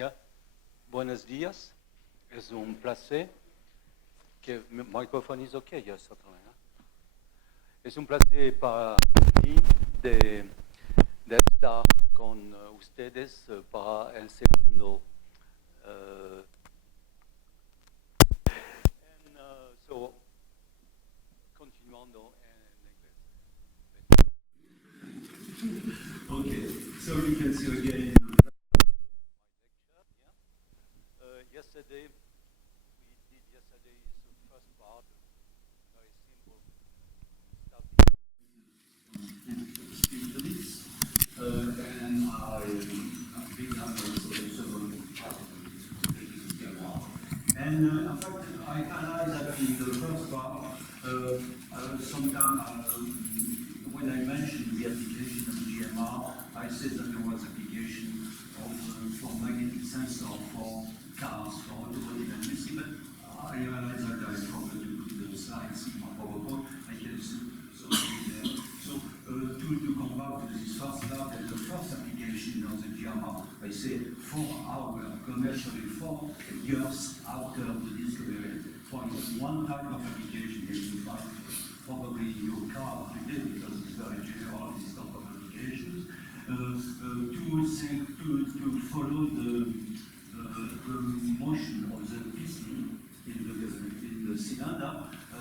Bien. Buenos días. Es un placer que mi micrófono es ok, yes, certainly. Es un placer para mí de estar con ustedes para el segundo. So, continuando en inglés. Okay, so you can see again. Yesterday, we did the first part, very simple stuff. And I big numbers of the second part. And in fact, I analyzed that in the first part, sometimes when I mentioned the application of GMR, I said that there was application for magnetic sensor for cars, for automotive industry, but I realized that I forgot to put the slides in my PowerPoint. I can so to come back to this first part, the first application of the GMR, I say 4 hours, commercially 4 years after the discovery. For one type of application that you find probably in your car today, because it's very general, this type of applications, to follow the motion of the piston in the cylinder.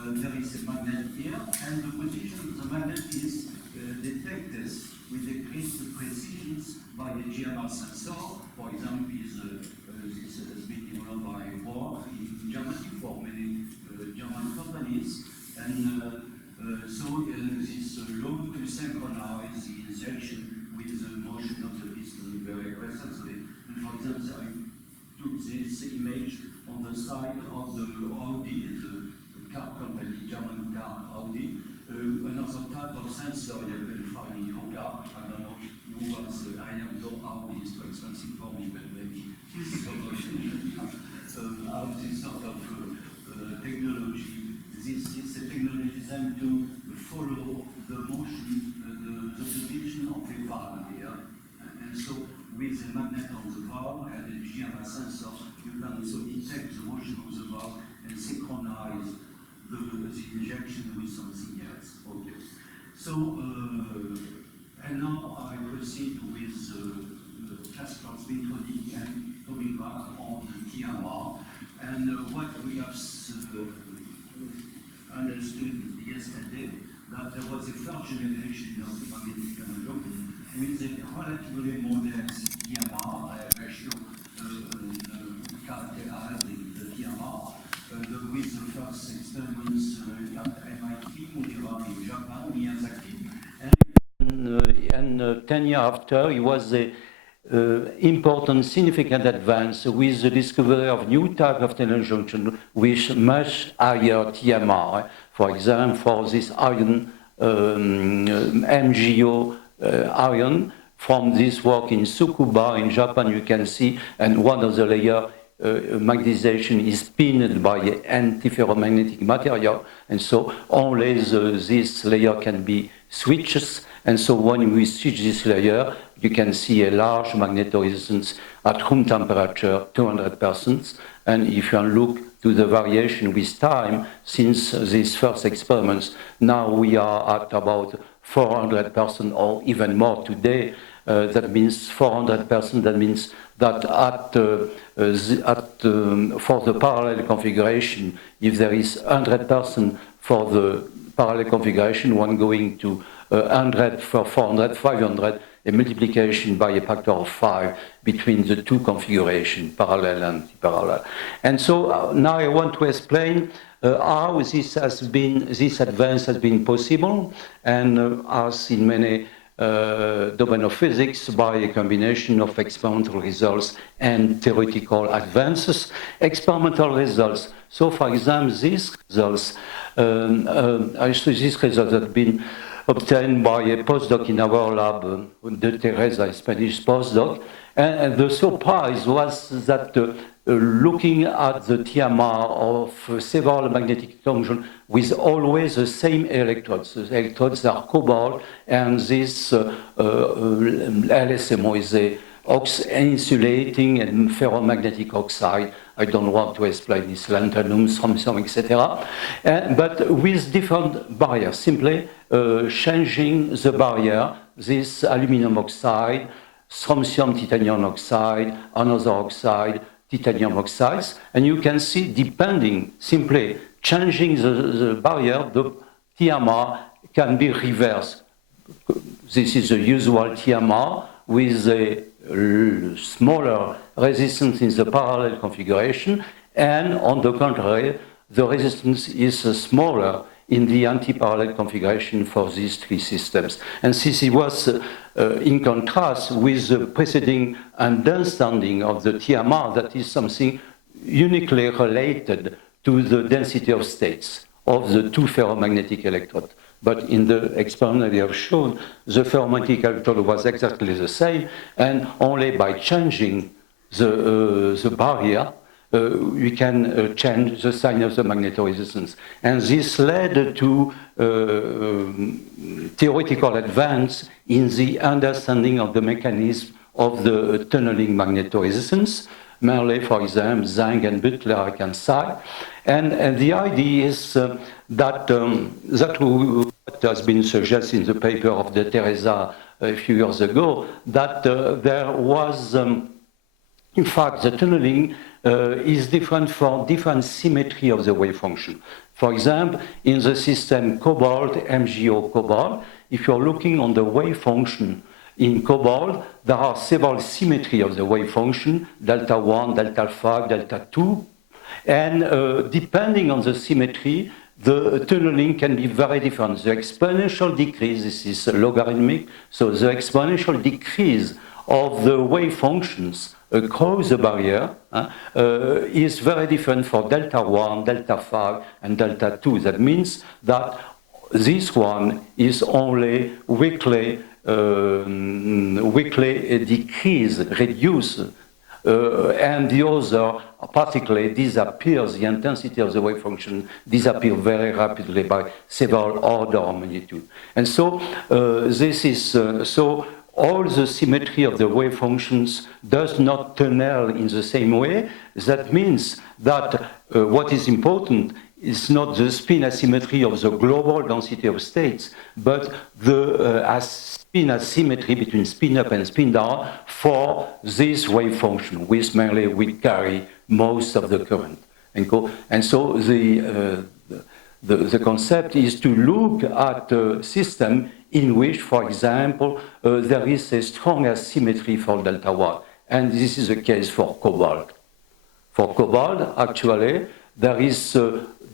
There is a magnet here, and the position of the magnet is detected with a great precision by a GMR sensor. For example, this has been developed by Bohr in Germany for many German companies, and so this allows to synchronize the injection with the motion of the piston very precisely. And for example, I took this image on the side of the Audi, the car company, German car Audi. Another type of sensor you can find in your car. I don't know who was, I have no Audi, it's too expensive for me, but maybe this sort of technology. This is a technology designed to follow the motion, the position of the valve here. And so with the magnet on the valve and the GMR sensor, you can also detect the motion of the valve and synchronize the injection with something else. Okay. So, and now I proceed with classical spectroscopy and coming back on the TMR. And what we have understood yesterday, that there was a first generation of magnetic envelope with a relatively modern TMR. I show characterize the TMR with the first experiments at MIT, Mudiram in Japan, Miyazaki. And 10 years after, it was a important, significant advance with the discovery of new type of tunnel junction with much higher TMR. For example, for this ion, MGO ion, from this work in Tsukuba in Japan, you can see, and one of the layer magnetization is pinned by antiferromagnetic material, and so only this layer can be switched. And so when we switch this layer, you can see a large magnetoresistance at room temperature, 200%. And if you look to the variation with time, since these first experiments, now we are at about 400% or even more today. That means 400%, that means that for the parallel configuration, if there is 100% for the parallel configuration, one going to 100 for 400, 500, a multiplication by a factor of 5 between the two configurations, parallel and anti-parallel. And so now I want to explain how this advance has been possible, and as in many domain of physics, by a combination of experimental results and theoretical advances. Experimental results. So, for example, these results, these results have been obtained by a postdoc in our lab, De Teresa, a Spanish postdoc, and the surprise was that looking at the TMR of several magnetic junctions with always the same electrodes. The electrodes are cobalt, and this LSMO is a insulating and ferromagnetic oxide. I don't want to explain this, lanthanum, strontium, etc. But with different barriers, simply changing the barrier, this aluminum oxide, strontium titanium oxide, another oxide, titanium oxides, and you can see, depending, simply changing the barrier, the TMR can be reversed. This is the usual TMR with a smaller resistance in the parallel configuration, and on the contrary, the resistance is smaller in the anti-parallel configuration for these three systems. And this was in contrast with the preceding understanding of the TMR, that is something uniquely related to the density of states of the two ferromagnetic electrodes. But in the experiment I have shown, the ferromagnetic electrode was exactly the same, and only by changing the barrier, we can change the sign of the magnetoresistance. And this led to theoretical advance in the understanding of the mechanism of the tunneling magnetoresistance. Merle, for example, Zhang and Butler, I can cite. And the idea is that what has been suggested in the paper of De Teresa a few years ago, that there was, in fact, the tunneling is different for different symmetry of the wave function. For example, in the system cobalt, MgO cobalt, if you're looking on the wave function in cobalt, there are several symmetry of the wave function, delta 1, delta 5, delta 2, and depending on the symmetry, the tunneling can be very different. The exponential decrease, this is logarithmic, so the exponential decrease of the wave functions across the barrier is very different for delta 1, delta 5, and delta 2. That means that this one is only weakly decrease, reduce, and the other particularly disappears, the intensity of the wave function disappears very rapidly by several order of magnitude. And so this is, so all the symmetry of the wave functions does not tunnel in the same way. That means that what is important is not the spin asymmetry of the global density of states, but the spin asymmetry between spin up and spin down for this wave function, which mainly will carry most of the current. And so the concept is to look at a system in which, for example, there is a strong asymmetry for delta 1. And this is the case for cobalt. For cobalt, actually, there is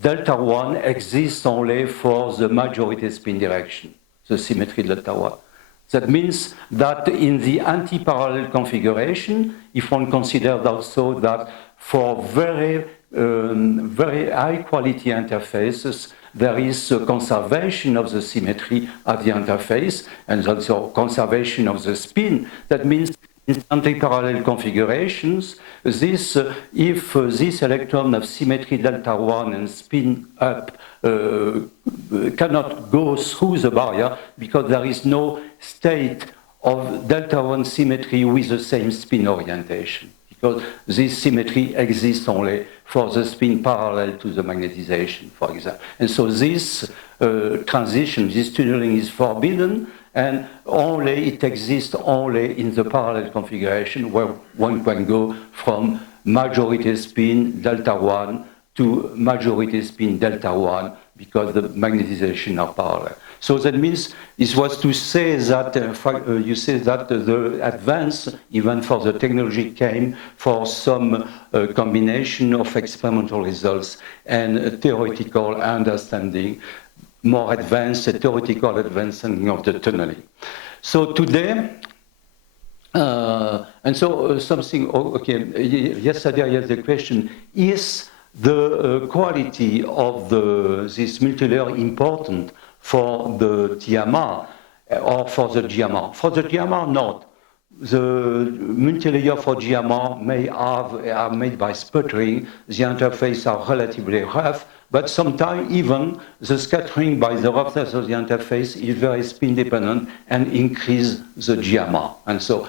delta 1 exists only for the majority spin direction, the symmetry delta 1. That means that in the anti-parallel configuration, if one considers also that for very high quality interfaces, there is a conservation of the symmetry at the interface and also conservation of the spin. That means in anti-parallel configurations, this, if this electron of symmetry delta 1 and spin up cannot go through the barrier because there is no state of delta 1 symmetry with the same spin orientation. Because this symmetry exists only for the spin parallel to the magnetization, for example. And so this transition, this tunneling is forbidden, and only it exists only in the parallel configuration where one can go from majority spin delta 1 to majority spin delta 1 because the magnetization are parallel. So that means it was to say that you say that the advance, even for the technology, came for some combination of experimental results and theoretical understanding, more advanced theoretical understanding of the tunneling. So today, and so something, okay, yesterday I had the question, is the quality of this multilayer important for the TMR or for the GMR? For the GMR, not. The multilayer for GMR are made by sputtering. The interfaces are relatively rough, but sometimes even the scattering by the roughness of the interface is very spin dependent and increase the GMR. And so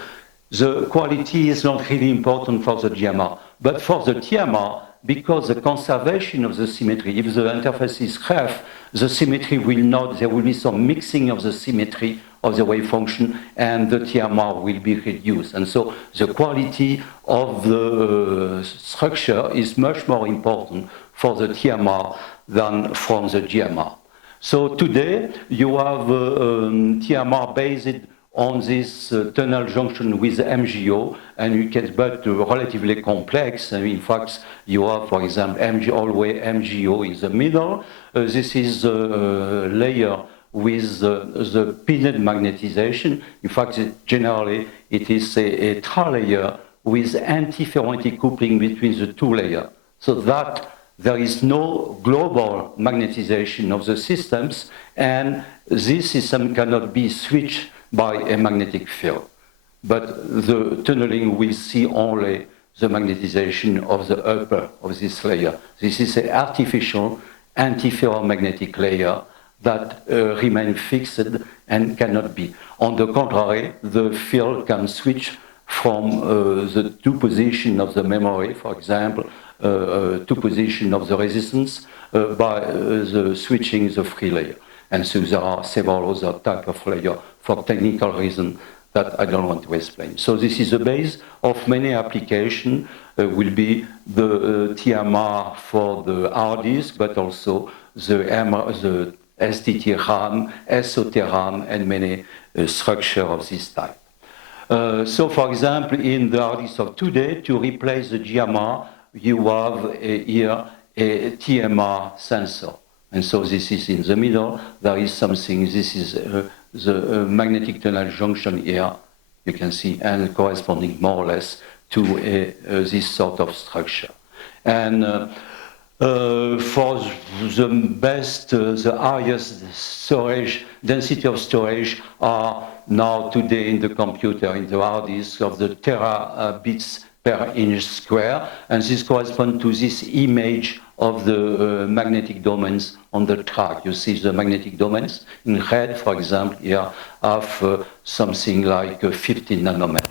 the quality is not really important for the GMR. But for the TMR, because the conservation of the symmetry, if the interface is rough, the symmetry will not, there will be some mixing of the symmetry of the wave function, and the TMR will be reduced. And so the quality of the structure is much more important for the TMR than from the GMR. So today, you have TMR based on this tunnel junction with MGO, and you get but relatively complex. And in fact, you have, for example, always MGO in the middle. This is a layer with the pinned magnetization. In fact, generally, it is a tri-layer with antiferromagnetic coupling between the two layers, so that there is no global magnetization of the systems, and this system cannot be switched by a magnetic field. But the tunneling will see only the magnetization of the upper of this layer. This is an artificial antiferromagnetic layer that remains fixed and cannot be. On the contrary, the field can switch from the two positions of the memory, for example, two positions of the resistance by the switching the free layer. And so there are several other types of layers for technical reasons that I don't want to explain. So this is the base of many applications, will be the TMR for the hard disk, but also the STT-RAM, SOT-RAM, and many structures of this type. So, for example, in the hard disk of today, to replace the GMR, you have here a TMR sensor. And so this is in the middle. There is something, this is the magnetic tunnel junction here, you can see, and corresponding more or less to this sort of structure. And for the best, the highest storage, density of storage are now today in the computer, in the hard disk of the terabits per inch square, and this corresponds to this image of the magnetic domains on the track. You see the magnetic domains in red, for example, here have something like 15 nanometers.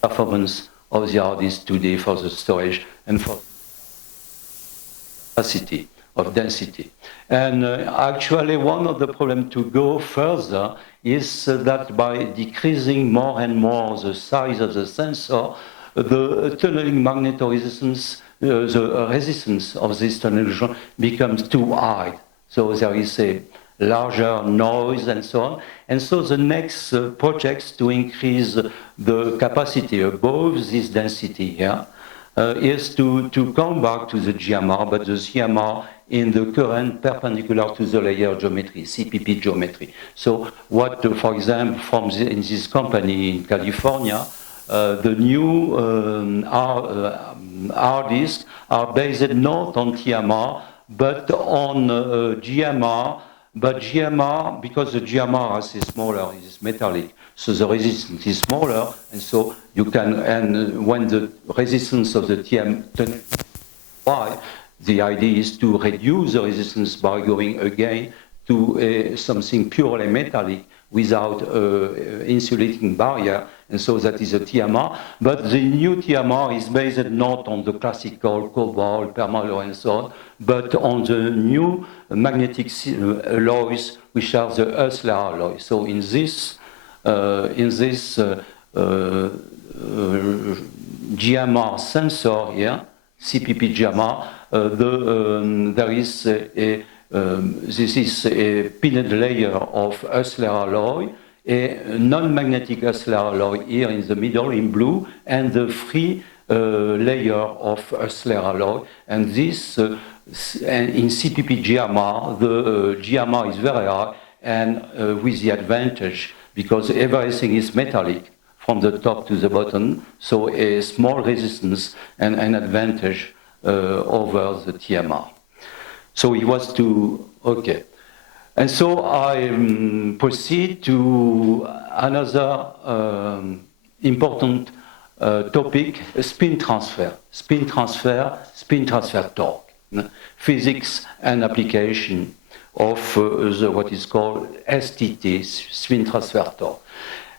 Performance of the hard disk today for the storage and for capacity of density. And actually one of the problems to go further is that by decreasing more and more the size of the sensor, the tunneling magnetoresistance, the resistance of this tunnel becomes too high. So there is a larger noise and so on. And so the next projects to increase the capacity above this density here is to come back to the GMR, but the GMR in the current perpendicular to the layer geometry, CPP geometry. So what, for example, in this company in California, the new hard disks are based not on TMR, but on GMR. But GMR, because the GMR is smaller, it is metallic, so the resistance is smaller, and so you can, and when the resistance of the TM Y, the idea is to reduce the resistance by going again to something purely metallic without insulating barrier, and so that is a TMR. But the new TMR is based not on the classical cobalt, permalloy, and so on, but on the new magnetic alloys, which are the Hustler alloys. So in this GMR sensor here, CPP GMR, there is this is a pinned layer of Hustler alloy, a non-magnetic Hustler alloy here in the middle in blue, and the free layer of Hustler alloy. And this, in CPP GMR, the GMR is very high, and with the advantage, because everything is metallic from the top to the bottom, so a small resistance and an advantage over the TMR. So it was okay. And so I proceed to another important topic, spin transfer torque, physics and application of what is called STT, spin transfer torque.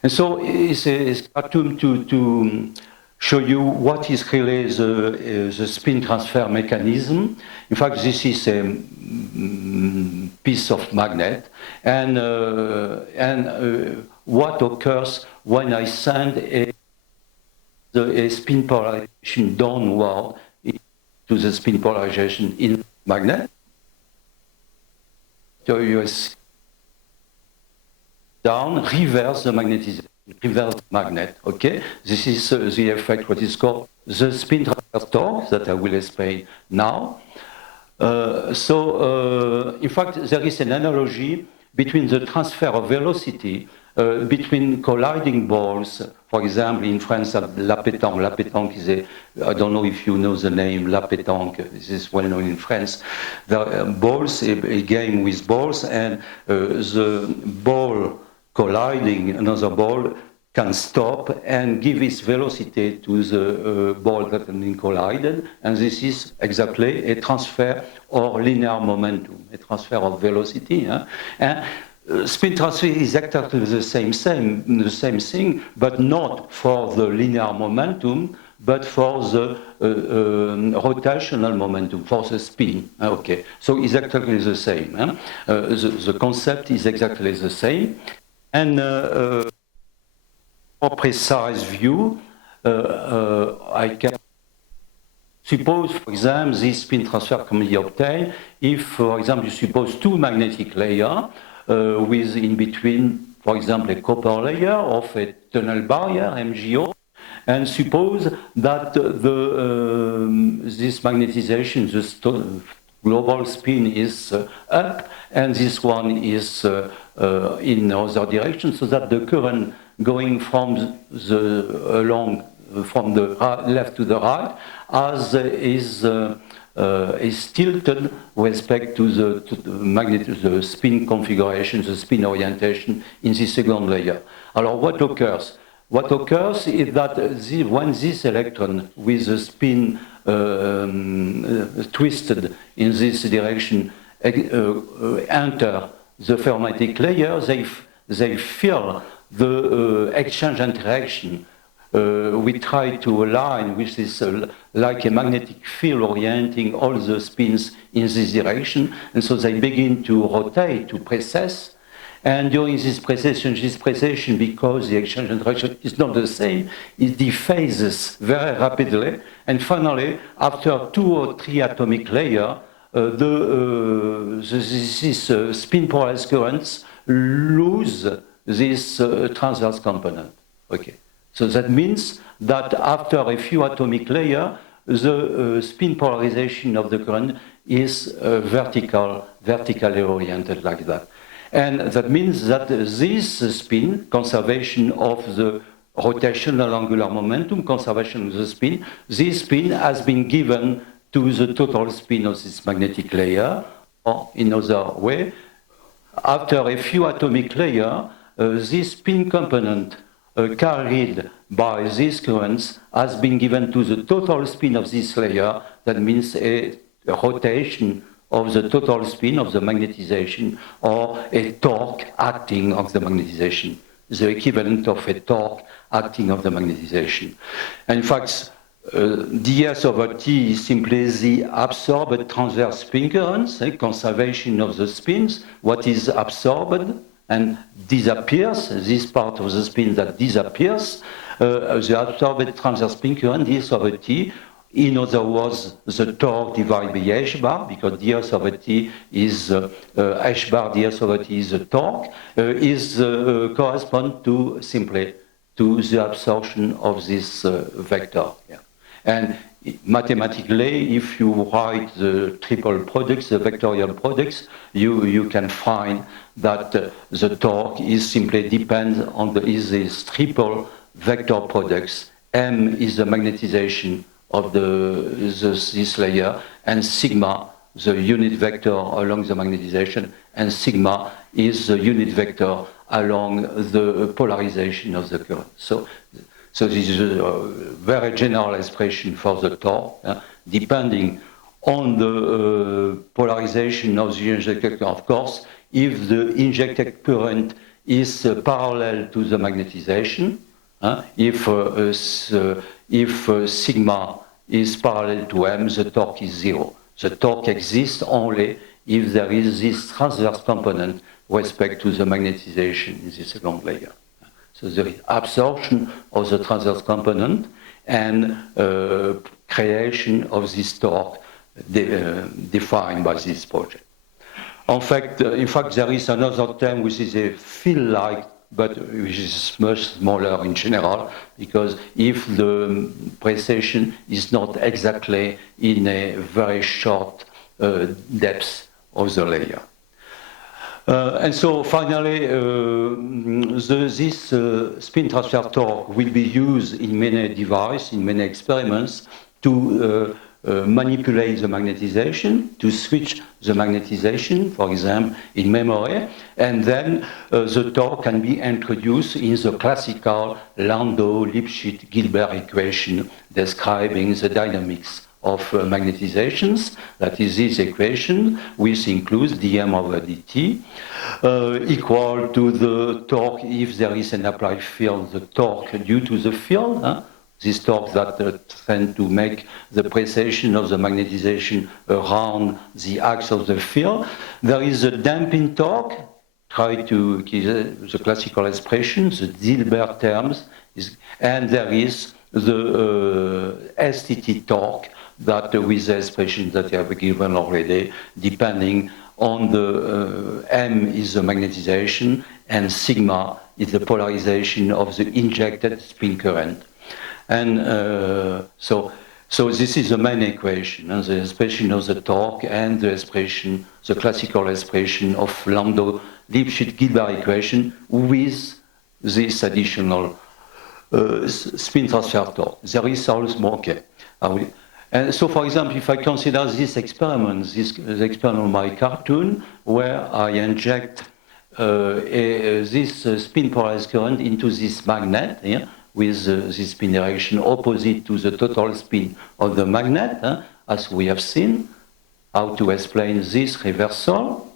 And so it's a cartoon to show you what is really the spin transfer mechanism. In fact, this is a piece of magnet, and what occurs when I send a spin polarization downward to the spin polarization in the magnet. So you down, reverse the magnetization, reverse the magnet, okay? This is the effect, what is called the spin transfer torque, that I will explain now. In fact, there is an analogy between the transfer of velocity between colliding balls. For example, in France, la pétanque. La pétanque is I don't know if you know the name, la pétanque. This is well known in France. The balls, a game with balls, and the ball colliding another ball can stop and give its velocity to the ball that has been collided, and this is exactly a transfer or linear momentum, a transfer of velocity. And spin transfer is exactly the same thing, but not for the linear momentum, but for the rotational momentum, for the spin. Okay, so it's exactly the same. The concept is exactly the same. And more precise view, I can suppose, for example, this spin transfer can be obtained if, for example, you suppose two magnetic layers with in between, for example, a copper layer of a tunnel barrier, MgO, and suppose that this magnetization, this global spin is up, and this one is in other direction, so that the current going from the left to the right is tilted with respect to the spin configuration, the spin orientation in the second layer. Alors, what occurs? What occurs is that when this electron with the spin twisted in this direction enter the ferromantic layer, they feel the exchange interaction. We try to align with this like a magnetic field orienting all the spins in this direction, and so they begin to rotate, to precess. And during this precession, because the exchange interaction is not the same, it dephases very rapidly, and finally, after 2 or 3 atomic layers, these spin polarized currents lose this transverse component. Okay, so that means that after a few atomic layers, the spin polarization of the current is vertically oriented like that. And that means that this spin, conservation of the rotational angular momentum, conservation of the spin, this spin has been given to the total spin of this magnetic layer, or in other way, after a few atomic layers, this spin component carried by these currents has been given to the total spin of this layer. That means a rotation of the total spin of the magnetization, or a torque acting of the magnetization, the equivalent of a torque acting of the magnetization. And in fact, ds over t is simply the absorbed transverse spin currents, conservation of the spins, what is absorbed and disappears, this part of the spin that disappears, the absorbed transverse spin current, ds over t. In other words, the torque divided by h bar, because ds over t is h bar ds over t is the torque, correspond to simply to the absorption of this vector. Yeah. And mathematically, if you write the triple products, the vectorial products, you can find that the torque is simply depends on these triple vector products. M is the magnetization of this layer, and sigma, the unit vector along the magnetization, and sigma is the unit vector along the polarization of the current. So this is a very general expression for the torque, depending on the polarization of the injected current. Of course, if the injected current is parallel to the magnetization. If sigma is parallel to m, the torque is zero. The torque exists only if there is this transverse component with respect to the magnetization in this second layer. So there is absorption of the transverse component and creation of this torque defined by this project. In fact, there is another term which is a field-like, but which is much smaller in general, because if the precession is not exactly in a very short depth of the layer. And so finally, this spin transfer torque will be used in many devices, in many experiments, to manipulate the magnetization, to switch the magnetization, for example, in memory, and then the torque can be introduced in the classical Landau-Lipschitz-Gilbert equation describing the dynamics of magnetizations. That is this equation, which includes dm over dt, equal to the torque if there is an applied field, the torque due to the field, this torque that tend to make the precession of the magnetization around the axis of the field. There is a damping torque, the classical expression, the Dilbert terms, and there is the STT torque that with the expression that I have given already, depending on the M is the magnetization and sigma is the polarization of the injected spin current. And so this is the main equation, the expression of the torque and the expression, the classical expression of Landau-Lipschitz-Gilbert equation with this additional spin transfer torque. There is also more, okay. And so, for example, if I consider this experiment on my cartoon, where I inject this spin polarized current into this magnet here, with this spin direction opposite to the total spin of the magnet, as we have seen, how to explain this reversal.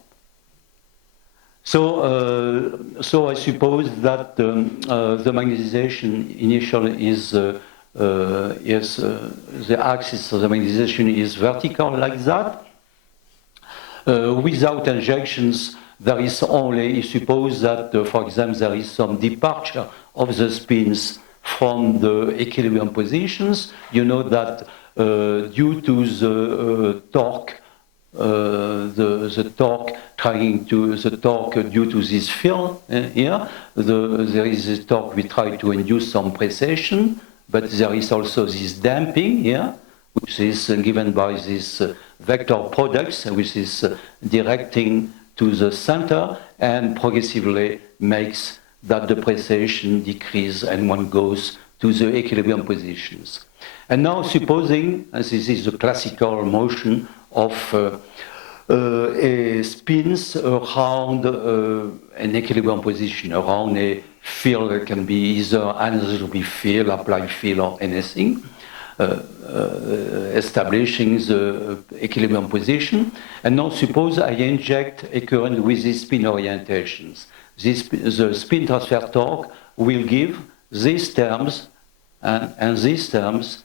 So I suppose that the magnetization initially is the axis of the magnetization is vertical like that. Without injections, there is only, you suppose that, for example, there is some departure of the spins from the equilibrium positions. You know that due to the torque, the torque due to this field here, there is a torque we try to induce some precession, but there is also this damping here, which is given by this vector products, which is directing to the center and progressively makes that the precession decrease and one goes to the equilibrium positions. And now supposing, as this is the classical motion of spins around an equilibrium position, around a field that can be either anisotropy field, applied field, or anything, establishing the equilibrium position. And now suppose I inject a current with these spin orientations. The spin transfer torque will give these terms, and these terms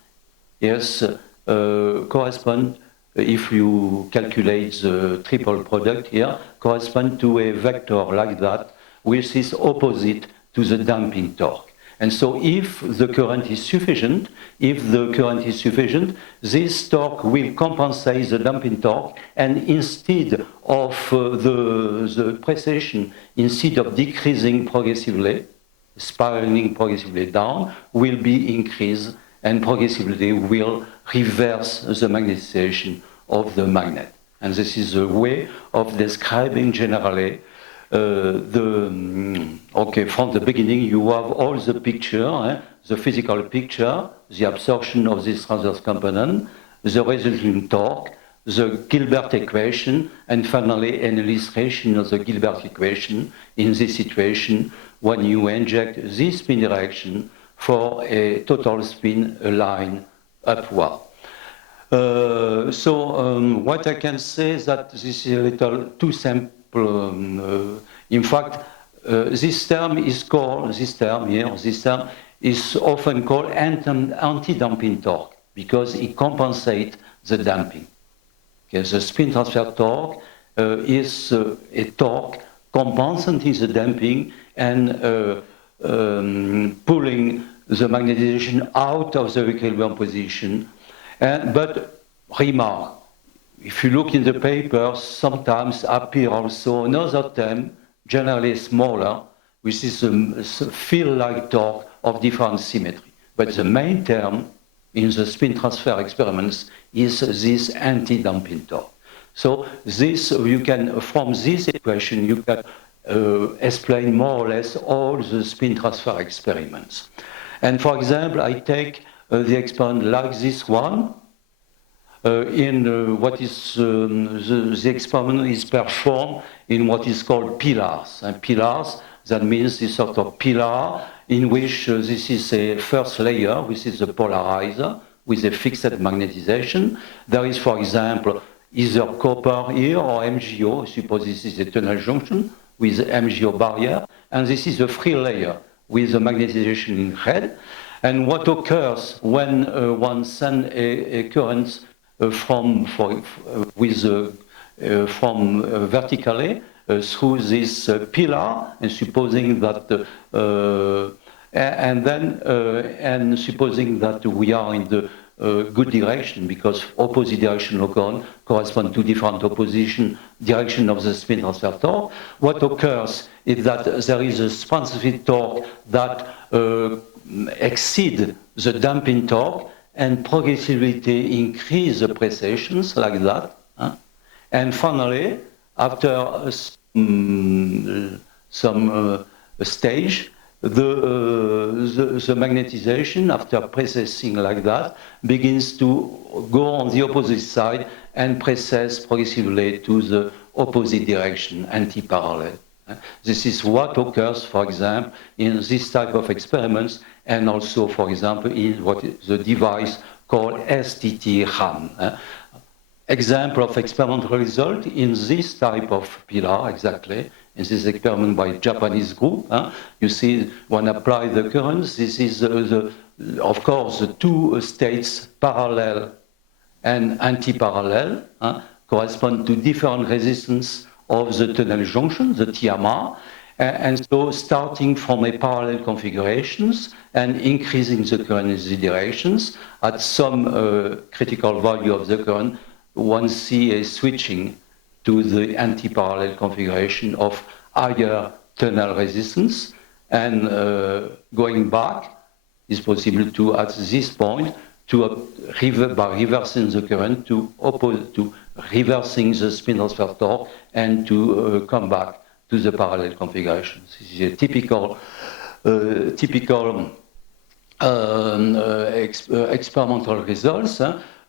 correspond, if you calculate the triple product here, correspond to a vector like that, which is opposite to the damping torque. And so if the current is sufficient, this torque will compensate the damping torque, and instead of the precession, instead of decreasing progressively, spiraling progressively down, will be increased and progressively will reverse the magnetization of the magnet. And this is a way of describing generally from the beginning you have all the picture, the physical picture, the absorption of this transverse component, the resulting torque, the Gilbert equation, and finally an illustration of the Gilbert equation in this situation when you inject this spin direction for a total spin aligned upward. What I can say is that this is a little too simple. In fact, this term is often called anti-damping torque because it compensates the damping. Okay, the spin transfer torque is a torque compensating the damping and pulling the magnetization out of the equilibrium position. But remark, if you look in the paper, sometimes appear also another term, generally smaller, which is a field-like torque of different symmetry. But the main term in the spin transfer experiments is this anti-damping torque. So this, you can, from this equation, you can explain more or less all the spin transfer experiments. And for example, I take the experiment like this one. What is the experiment is performed in what is called pillars. And pillars, that means this sort of pillar in which this is a first layer, which is the polarizer with a fixed magnetization. There is, for example, either copper here or MgO. Suppose this is a tunnel junction with MgO barrier, and this is a free layer with the magnetization in red. And what occurs when one sends a current from vertically through this pillar, and supposing that and supposing that we are in the good direction, because opposite direction correspond to different opposition direction of the spin transfer torque. What occurs is that there is a specific torque that exceeds the damping torque and progressively increase the precessions like that. And finally, after some stage, the magnetization, after precessing like that, begins to go on the opposite side and precess progressively to the opposite direction, anti-parallel. This is what occurs, for example, in this type of experiments, and also, for example, in what is the device called STT-RAM. Example of experimental result in this type of pillar, exactly, in this experiment by Japanese group. You see, when apply the currents, this is, of course, the two states, parallel and anti-parallel, correspond to different resistance of the tunnel junction, the TMR, and so starting from a parallel configurations and increasing the current in the directions, at some critical value of the current, one see a switching to the anti-parallel configuration of higher tunnel resistance, and going back is possible to, at this point, to by reversing the current, to reversing the spin transfer torque, and to come back to the parallel configuration. This is a typical experimental results.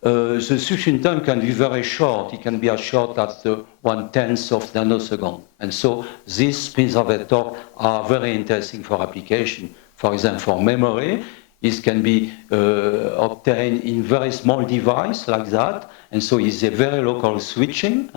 The switching time can be very short. It can be as short as 1/10 of nanosecond. And so these spin transfer torques are very interesting for application. For example, for memory, it can be obtained in very small device like that. And so it's a very local switching,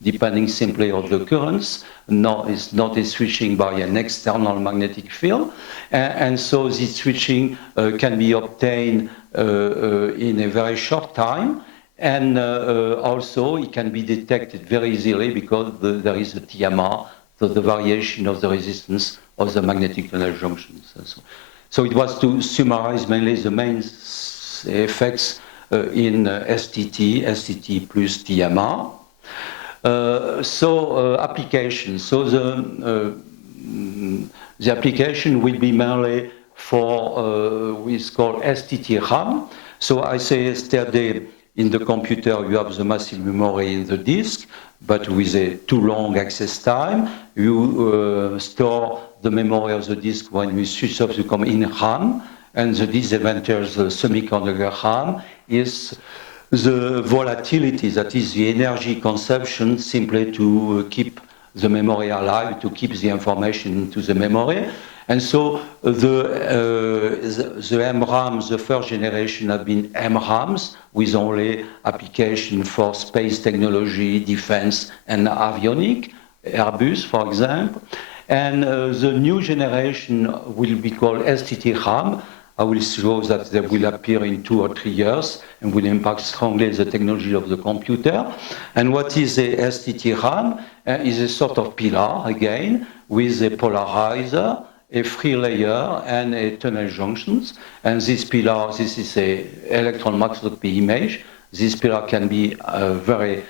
depending simply on the currents. No, it's not a switching by an external magnetic field. And so this switching can be obtained in a very short time. And also it can be detected very easily because there is a TMR, so the variation of the resistance of the magnetic tunnel junctions. So it was to summarize mainly the main effects in STT plus TMR. Application. So the application will be mainly for what's called STT-RAM. So I say yesterday, in the computer you have the massive memory in the disk, but with a too long access time, you store the memory of the disk when you switch off the command in RAM, and the disadvantage of the semiconductor RAM is the volatility, that is the energy consumption simply to keep the memory alive, to keep the information into the memory. And so the MRAMs, the first generation, have been MRAMs with only application for space technology, defense, and avionic, Airbus, for example. And the new generation will be called STT-RAM. I will show that they will appear in 2 or 3 years and will impact strongly the technology of the computer. And what is a STT-RAM? Is a sort of pillar, again, with a polarizer, a free layer, and a tunnel junctions. And this pillar, this is a electron microscopy image. This pillar can be very,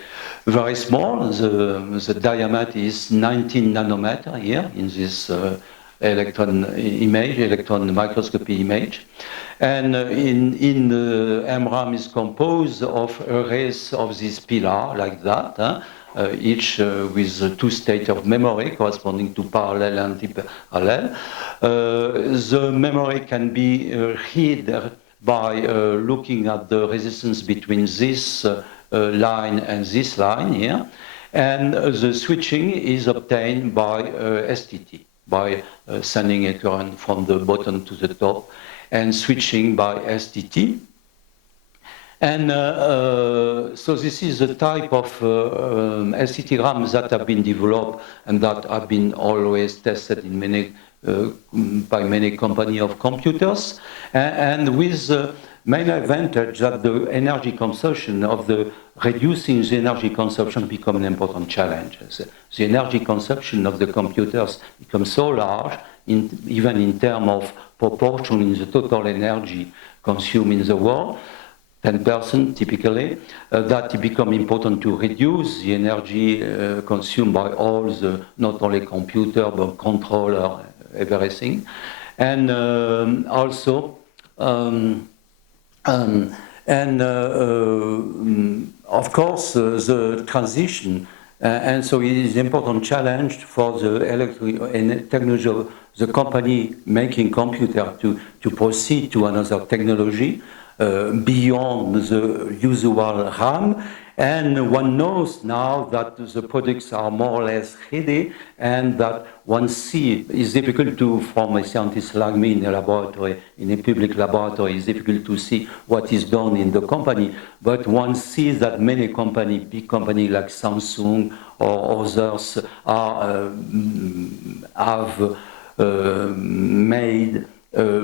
very small. The diameter is 19 nanometer here in this electron microscopy image. And in the MRAM is composed of arrays of this pillar like that, each with 2 states of memory corresponding to parallel and anti-parallel. The memory can be read by looking at the resistance between this line and this line here. And the switching is obtained by STT, by sending a current from the bottom to the top and switching by STT. And so this is the type of STT-RAM that have been developed and that have been always tested in many, by many companies of computers. And with the main advantage that the energy consumption of reducing the energy consumption become an important challenge. The energy consumption of the computers becomes so large, even in terms of proportion in the total energy consumed in the world, 10% typically, that it becomes important to reduce the energy consumed by all the, not only computer, but controller, everything. And also, of course, the transition, and so it is an important challenge for the technology of the company making computer to proceed to another technology beyond the usual RAM. And one knows now that the products are more or less ready, and that one sees it's difficult to, from a scientist like me in a laboratory, in a public laboratory, it's difficult to see what is done in the company. But one sees that many companies, big companies like Samsung or others, have made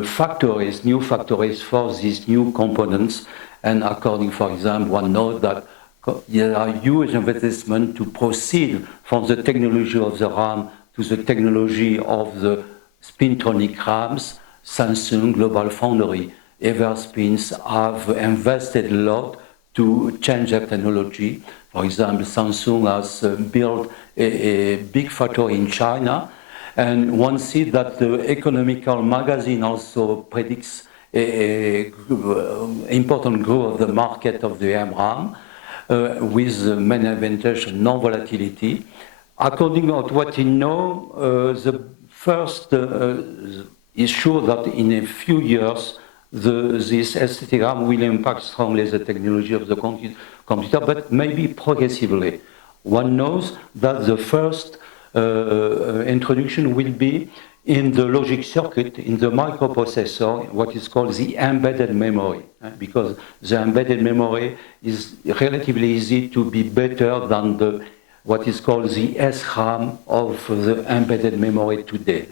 factories, new factories for these new components. And according, for example, one knows that there are huge investments to proceed from the technology of the RAM to the technology of the spintronic RAMs. Samsung, Global Foundry, Everspins have invested a lot to change their technology. For example, Samsung has built a big factory in China, and one sees that the Economical magazine also predicts an important growth of the market of the MRAM. With many advantages, non-volatility. According to what we know, the first is sure that in a few years, this STT-RAM will impact strongly the technology of the computer, but maybe progressively. One knows that the first introduction will be in the logic circuit, in the microprocessor, what is called the embedded memory, because the embedded memory is relatively easy to be better than what is called the SRAM of the embedded memory today.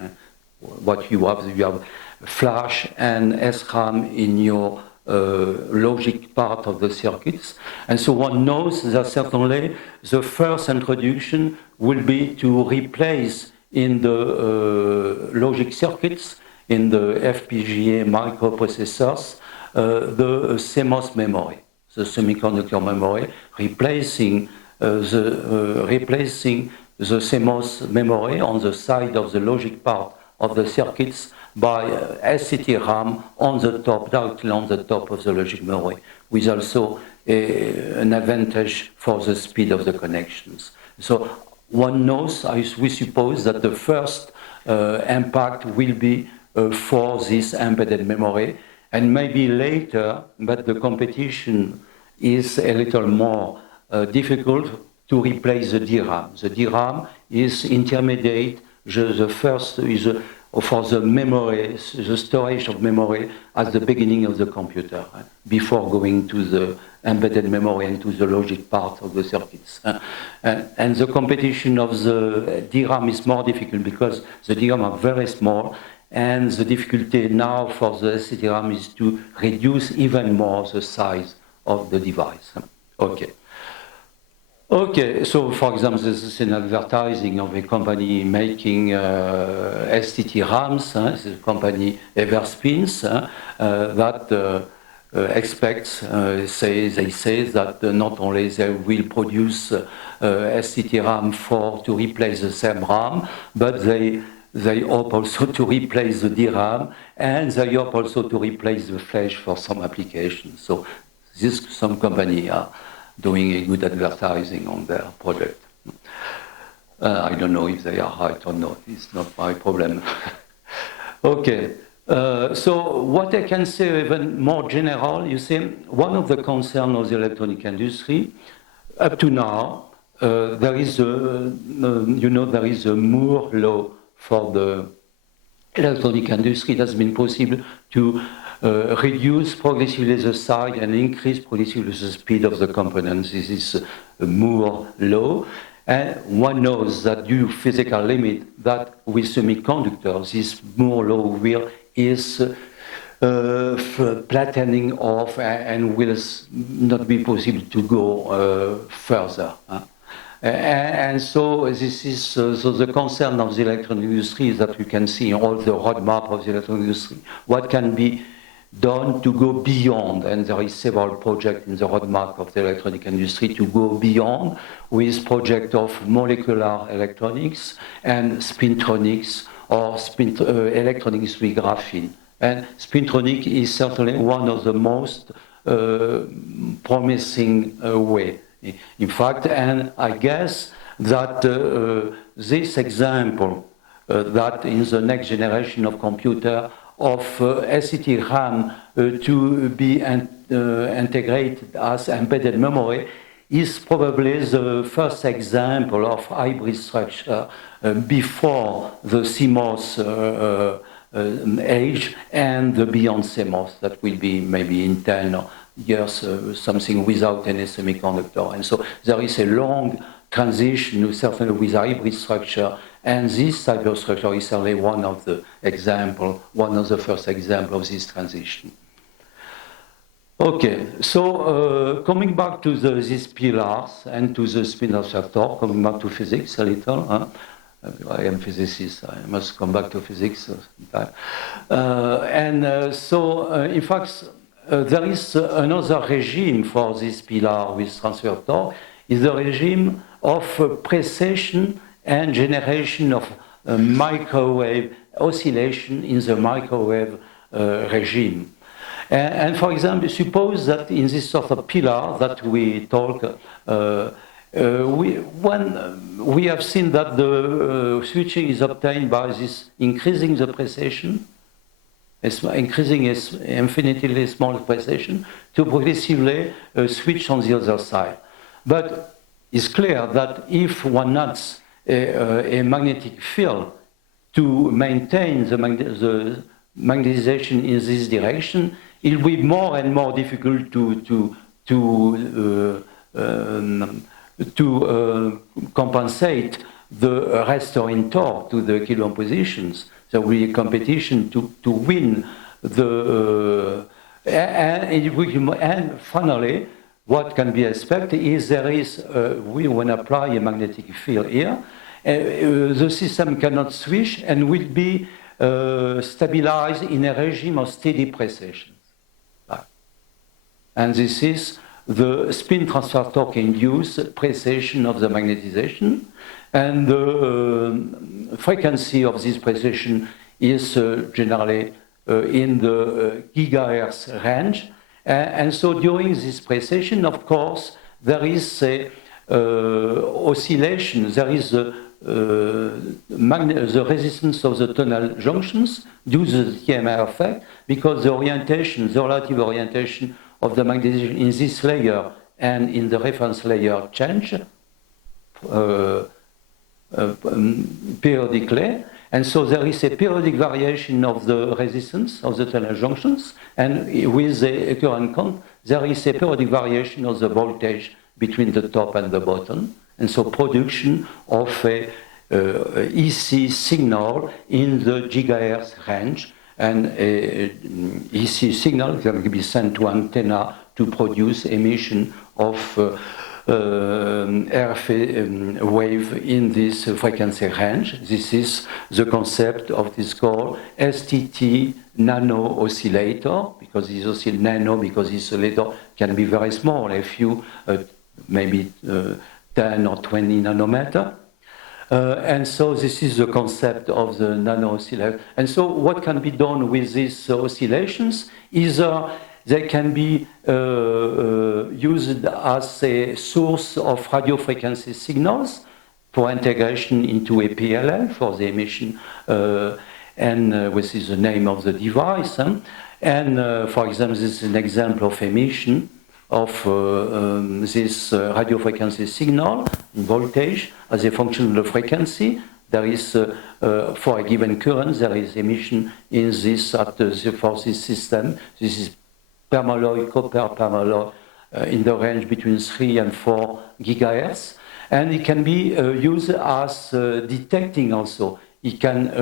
What you have flash and SRAM in your logic part of the circuits. And so one knows that certainly the first introduction will be to replace in the logic circuits, in the FPGA microprocessors, the CMOS memory, the semiconductor memory, replacing the CMOS memory on the side of the logic part of the circuits by STT-RAM on the top, directly on the top of the logic memory, with also an advantage for the speed of the connections. So one knows, we suppose, that the first impact will be for this embedded memory, and maybe later, but the competition is a little more difficult to replace the DRAM. The DRAM is intermediate. The first is for the memory, the storage of memory at the beginning of the computer, before going to the embedded memory and to the logic part of the circuits. And the competition of the DRAM is more difficult because the DRAM are very small, and the difficulty now for the STT-RAM is to reduce even more the size of the device. Okay. Okay, so for example, this is an advertising of a company making STT-RAMs, the company Everspins, that expects, they say that not only they will produce STT-RAM to replace the same RAM, but they hope also to replace the DRAM, and they hope also to replace the flash for some applications. So some company are doing a good advertising on their project. I don't know if they are right or not. It's not my problem. Okay. So what I can say even more general, you see, one of the concerns of the electronic industry, up to now, there is there is a Moore law for the electronic industry. It has been possible to reduce progressively the size and increase progressively the speed of the components. This is a Moore law. And one knows that due to physical limit, that with semiconductors, this Moore law is flattening off and will not be possible to go further. And so this is so the concern of the electronic industry is that you can see in all the roadmap of the electronic industry what can be done to go beyond, and there is several projects in the roadmap of the electronic industry to go beyond with project of molecular electronics and spintronics or electronics with graphene. And spintronic is certainly one of the most promising way. In fact, and I guess that this example that in the next generation of computer of STT-RAM to be integrated as embedded memory is probably the first example of hybrid structure before the CMOS age and the beyond CMOS that will be maybe in 10 years, something without any semiconductor. And so there is a long transition, certainly with hybrid structure, and this type of structure is certainly one of the first examples of this transition. Okay, so coming back to these pillars and to the spin transistor, coming back to physics a little. I am a physicist, I must come back to physics sometime. In fact, there is another regime for this pillar with transfer torque, is the regime of precession and generation of microwave oscillation in the microwave regime. And for example, suppose that in this sort of pillar that we talk, we have seen that the switching is obtained by this increasing the precession, increasing its infinitely small precession to progressively switch on the other side. But it's clear that if one adds a magnetic field to maintain the magnetization in this direction, it will be more and more difficult to compensate the restoring torque to the equilibrium positions. There will be a competition to win and finally, what can be expected is we want to apply a magnetic field here. The system cannot switch and will be stabilized in a regime of steady precession. And this is the spin transfer torque induced precession of the magnetization, and the frequency of this precession is generally in the gigahertz range. And so during this precession, of course, there is a oscillation, there is the resistance of the tunnel junctions due to the TMR effect, because the relative orientation of the magnetization in this layer and in the reference layer change periodically, And so there is a periodic variation of the resistance of the tunnel junctions, and with the current count, there is a periodic variation of the voltage between the top and the bottom. And so production of a EC signal in the gigahertz range, and a EC signal can be sent to antenna to produce emission of RF wave in this frequency range. This is the concept of this called STT nano oscillator, because this oscillator can be very small, a few, maybe 10 or 20 nanometer. And so this is the concept of the nano oscillator. And so what can be done with these oscillations? Either they can be used as a source of radio frequency signals for integration into a PLL for the emission, which is the name of the device. And for example, this is an example of emission of this radio frequency signal in voltage as a function of the frequency. There is, for a given current, there is emission in this for this system. This is permalloy, copper permalloy, in the range between 3 and 4 gigahertz. And it can be used as detecting also. It can,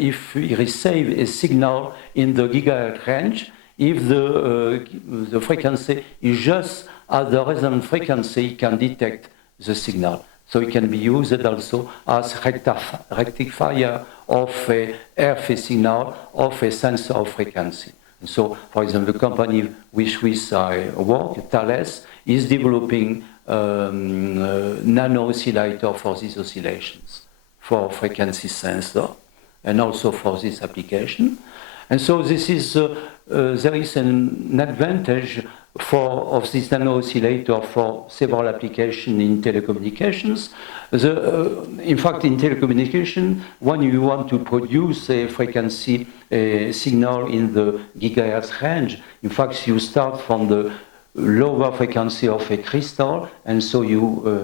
if you receive a signal in the gigahertz range, if the frequency is just at the resonant frequency, it can detect the signal. So it can be used also as rectifier of a RF signal of a sensor of frequency. And so, for example, the company with which I work, Thales, is developing nano oscillator for these oscillations, for frequency sensor, and also for this application. And so this is there is an advantage of this nano oscillator for several applications in telecommunications. In fact, in telecommunication, when you want to produce a frequency signal in the gigahertz range, in fact, you start from the lower frequency of a crystal, and so you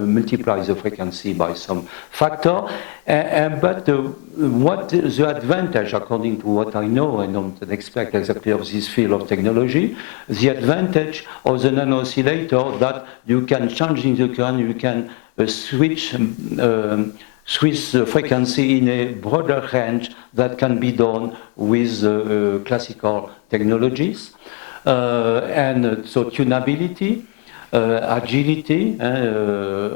multiply the frequency by some factor. But what the advantage, according to what I know, I don't expect exactly of this field of technology, the advantage of the nano oscillator that you can change in the current, you can switch the frequency in a broader range that can be done with classical technologies. And so tunability, agility,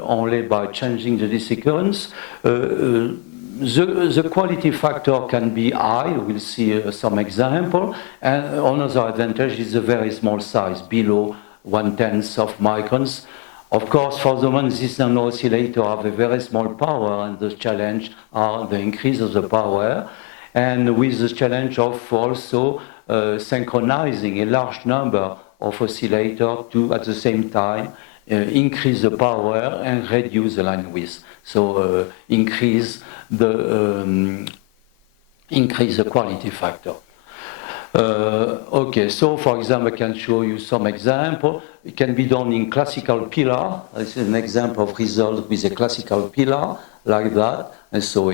only by changing the DC currents. The quality factor can be high, we'll see some example, and another advantage is a very small size, below 1/10 of microns. Of course, for the ones this nano oscillator have a very small power, and the challenge are the increase of the power, and with the challenge of also synchronizing a large number of oscillators to, at the same time, increase the power and reduce the line width. So increase the quality factor. Okay, so for example, I can show you some example. It can be done in classical pillar. This is an example of result with a classical pillar like that. And so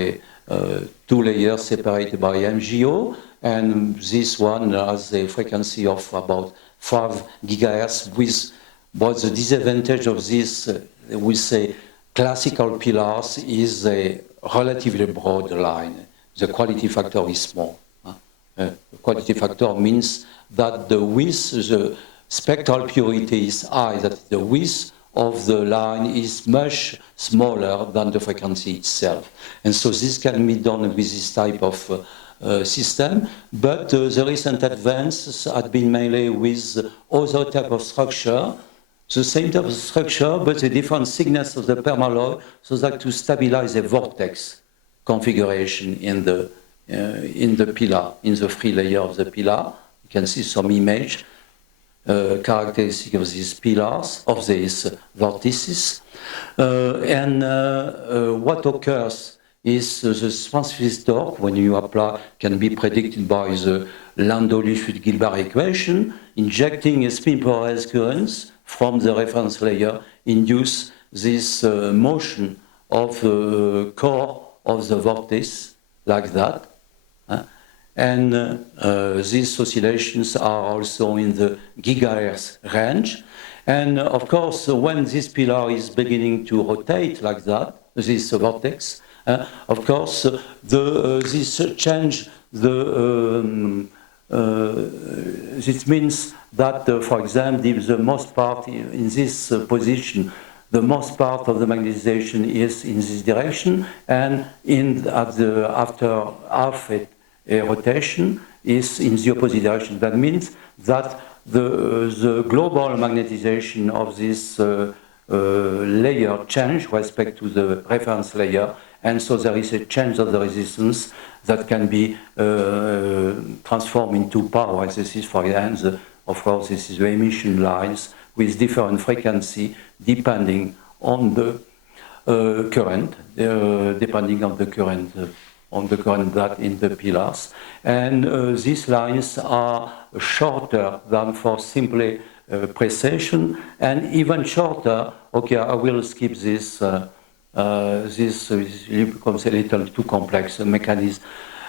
two layers separated by MGO. And this one has a frequency of about 5 gigahertz. But the disadvantage of this, we say, classical pillars is a relatively broad line. The quality factor is small. The quality factor means that the width, the spectral purity is high, that the width of the line is much smaller than the frequency itself. And so this can be done with this type of system, but the recent advances have been mainly with other type of structure, the same type of structure, but the different thickness of the permalloy, so that to stabilize a vortex configuration in the pillar, in the free layer of the pillar. You can see some image characteristic of these pillars, of these vortices, and what occurs is the transverse torque, when you apply, can be predicted by the Landau-Liefeld-Gilbert equation. Injecting a spin polarized currents from the reference layer induce this motion of the core of the vortice, like that. And these oscillations are also in the gigahertz range. And of course, when this pillar is beginning to rotate like that, this vortex, of course, this change, this means that, for example, if the most part in this position, the most part of the magnetization is in this direction, and after half a rotation is in the opposite direction. That means that the global magnetization of this layer change with respect to the reference layer, and so there is a change of the resistance that can be transformed into power. This is, for example, of course, this is the emission lines with different frequency depending on the current, depending on the current that in the pillars. And these lines are shorter than for simply precession, and even shorter. Okay, I will skip this. This becomes a little too complex mechanism.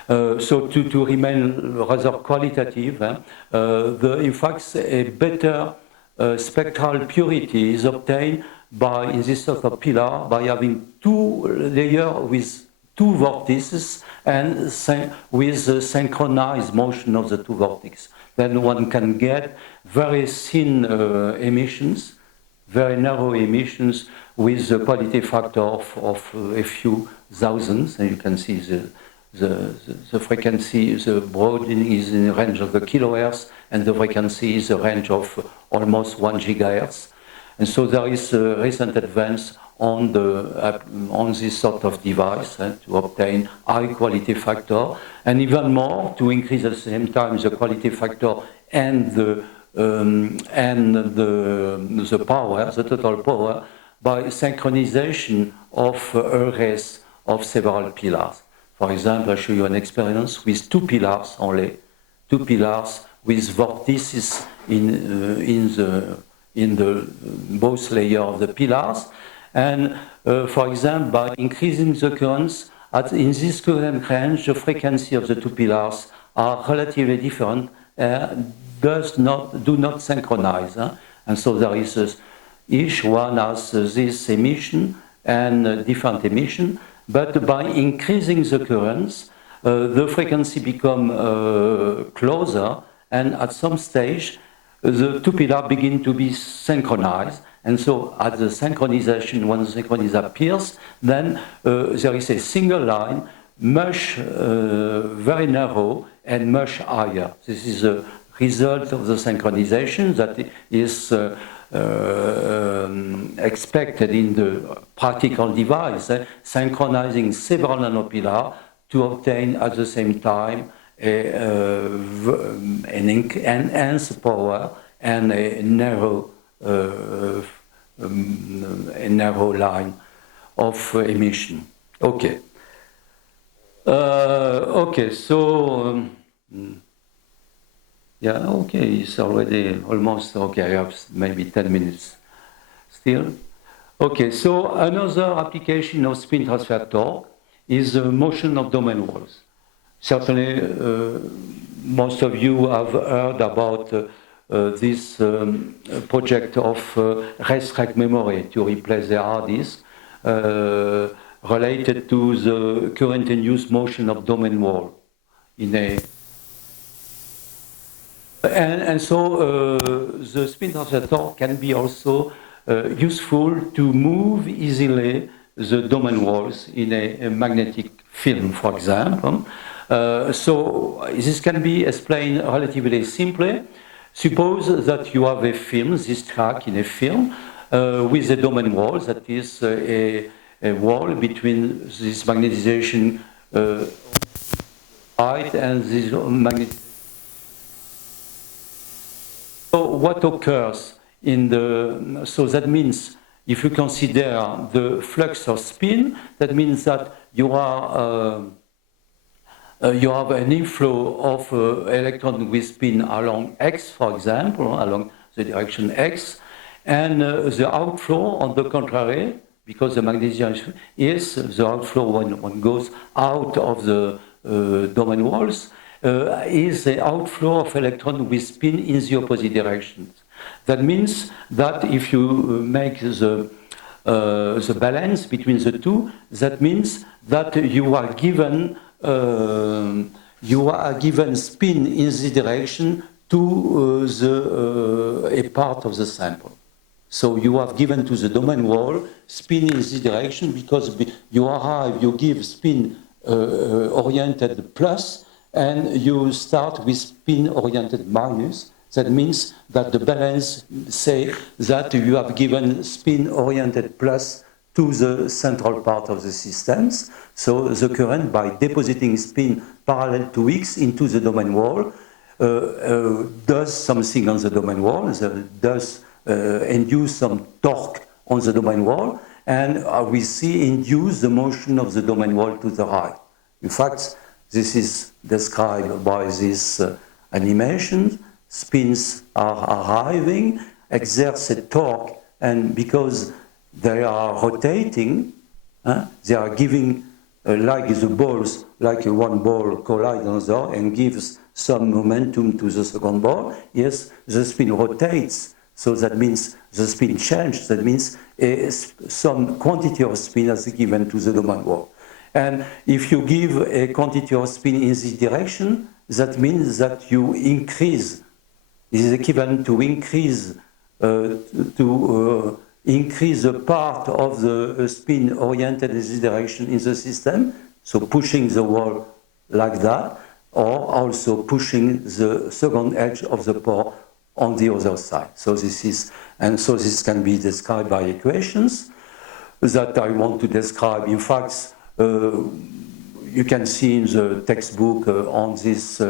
So to remain rather qualitative, in fact, a better spectral purity is obtained by, in this sort of pillar, by having two layers with two vortices and with the synchronized motion of the two vortices. Then one can get very thin emissions, very narrow emissions with a quality factor of a few thousands. And you can see the frequency, the broadening is in the range of the kilohertz, and the frequency is a range of almost 1 gigahertz. And so there is a recent advance on this sort of device to obtain high quality factor, and even more to increase at the same time the quality factor and the power, the total power, by synchronization of arrays of several pillars. For example, I'll show you an experience with two pillars only, two pillars with vortices in the both layers of the pillars. And for example, by increasing the currents in this current range, the frequency of the two pillars are relatively different, do not synchronize. And so there is each one has this emission and different emission, but by increasing the currents, the frequency become closer, and at some stage, the two pillars begin to be synchronized. And so at the synchronization, when the synchronization appears, then there is a single line, much very narrow and much higher. This is a result of the synchronization that is expected in the practical device, synchronizing several nanopillars to obtain at the same time an enhanced power and a narrow line of emission. Okay. Okay, so yeah, okay, it's already almost okay. I have maybe 10 minutes still. Okay, so another application of spin transfer torque is the motion of domain walls. Certainly, most of you have heard about this project of racetrack memory to replace the hard disk related to the current-induced motion of domain wall in a. And so the spin transfer torque can be also useful to move easily the domain walls in a magnetic film, for example. So this can be explained relatively simply. Suppose that you have a film, this track in a film, with a domain wall, that is a wall between this magnetization height and this magnetic. So what occurs in the, so that means if you consider the flux of spin, that means that you are you have an inflow of electron with spin along x, for example, along the direction x, and the outflow, on the contrary, because the magnesium is the outflow when one goes out of the domain walls is the outflow of electron with spin in the opposite direction. That means that if you make the balance between the two, that means that you are given spin in the direction to a part of the sample. So you have given to the domain wall spin in this direction because you give spin oriented plus, and you start with spin oriented minus. That means that the balance say that you have given spin oriented plus to the central part of the systems. So the current, by depositing spin parallel to X into the domain wall, does something on the domain wall, does induce some torque on the domain wall, and we see induce the motion of the domain wall to the right. In fact, this is described by this animation. Spins are arriving, exerts a torque, and because they are rotating, they are giving, like the balls, like one ball collide on the other and gives some momentum to the second ball. Yes, the spin rotates, so that means the spin changes. That means some quantity of spin is given to the domain wall. And if you give a quantity of spin in this direction, that means that you increase. This is equivalent to increase the part of the spin oriented in this direction in the system, so pushing the wall like that, or also pushing the second edge of the pore on the other side. So this can be described by equations that I want to describe. In fact, you can see in the textbook on this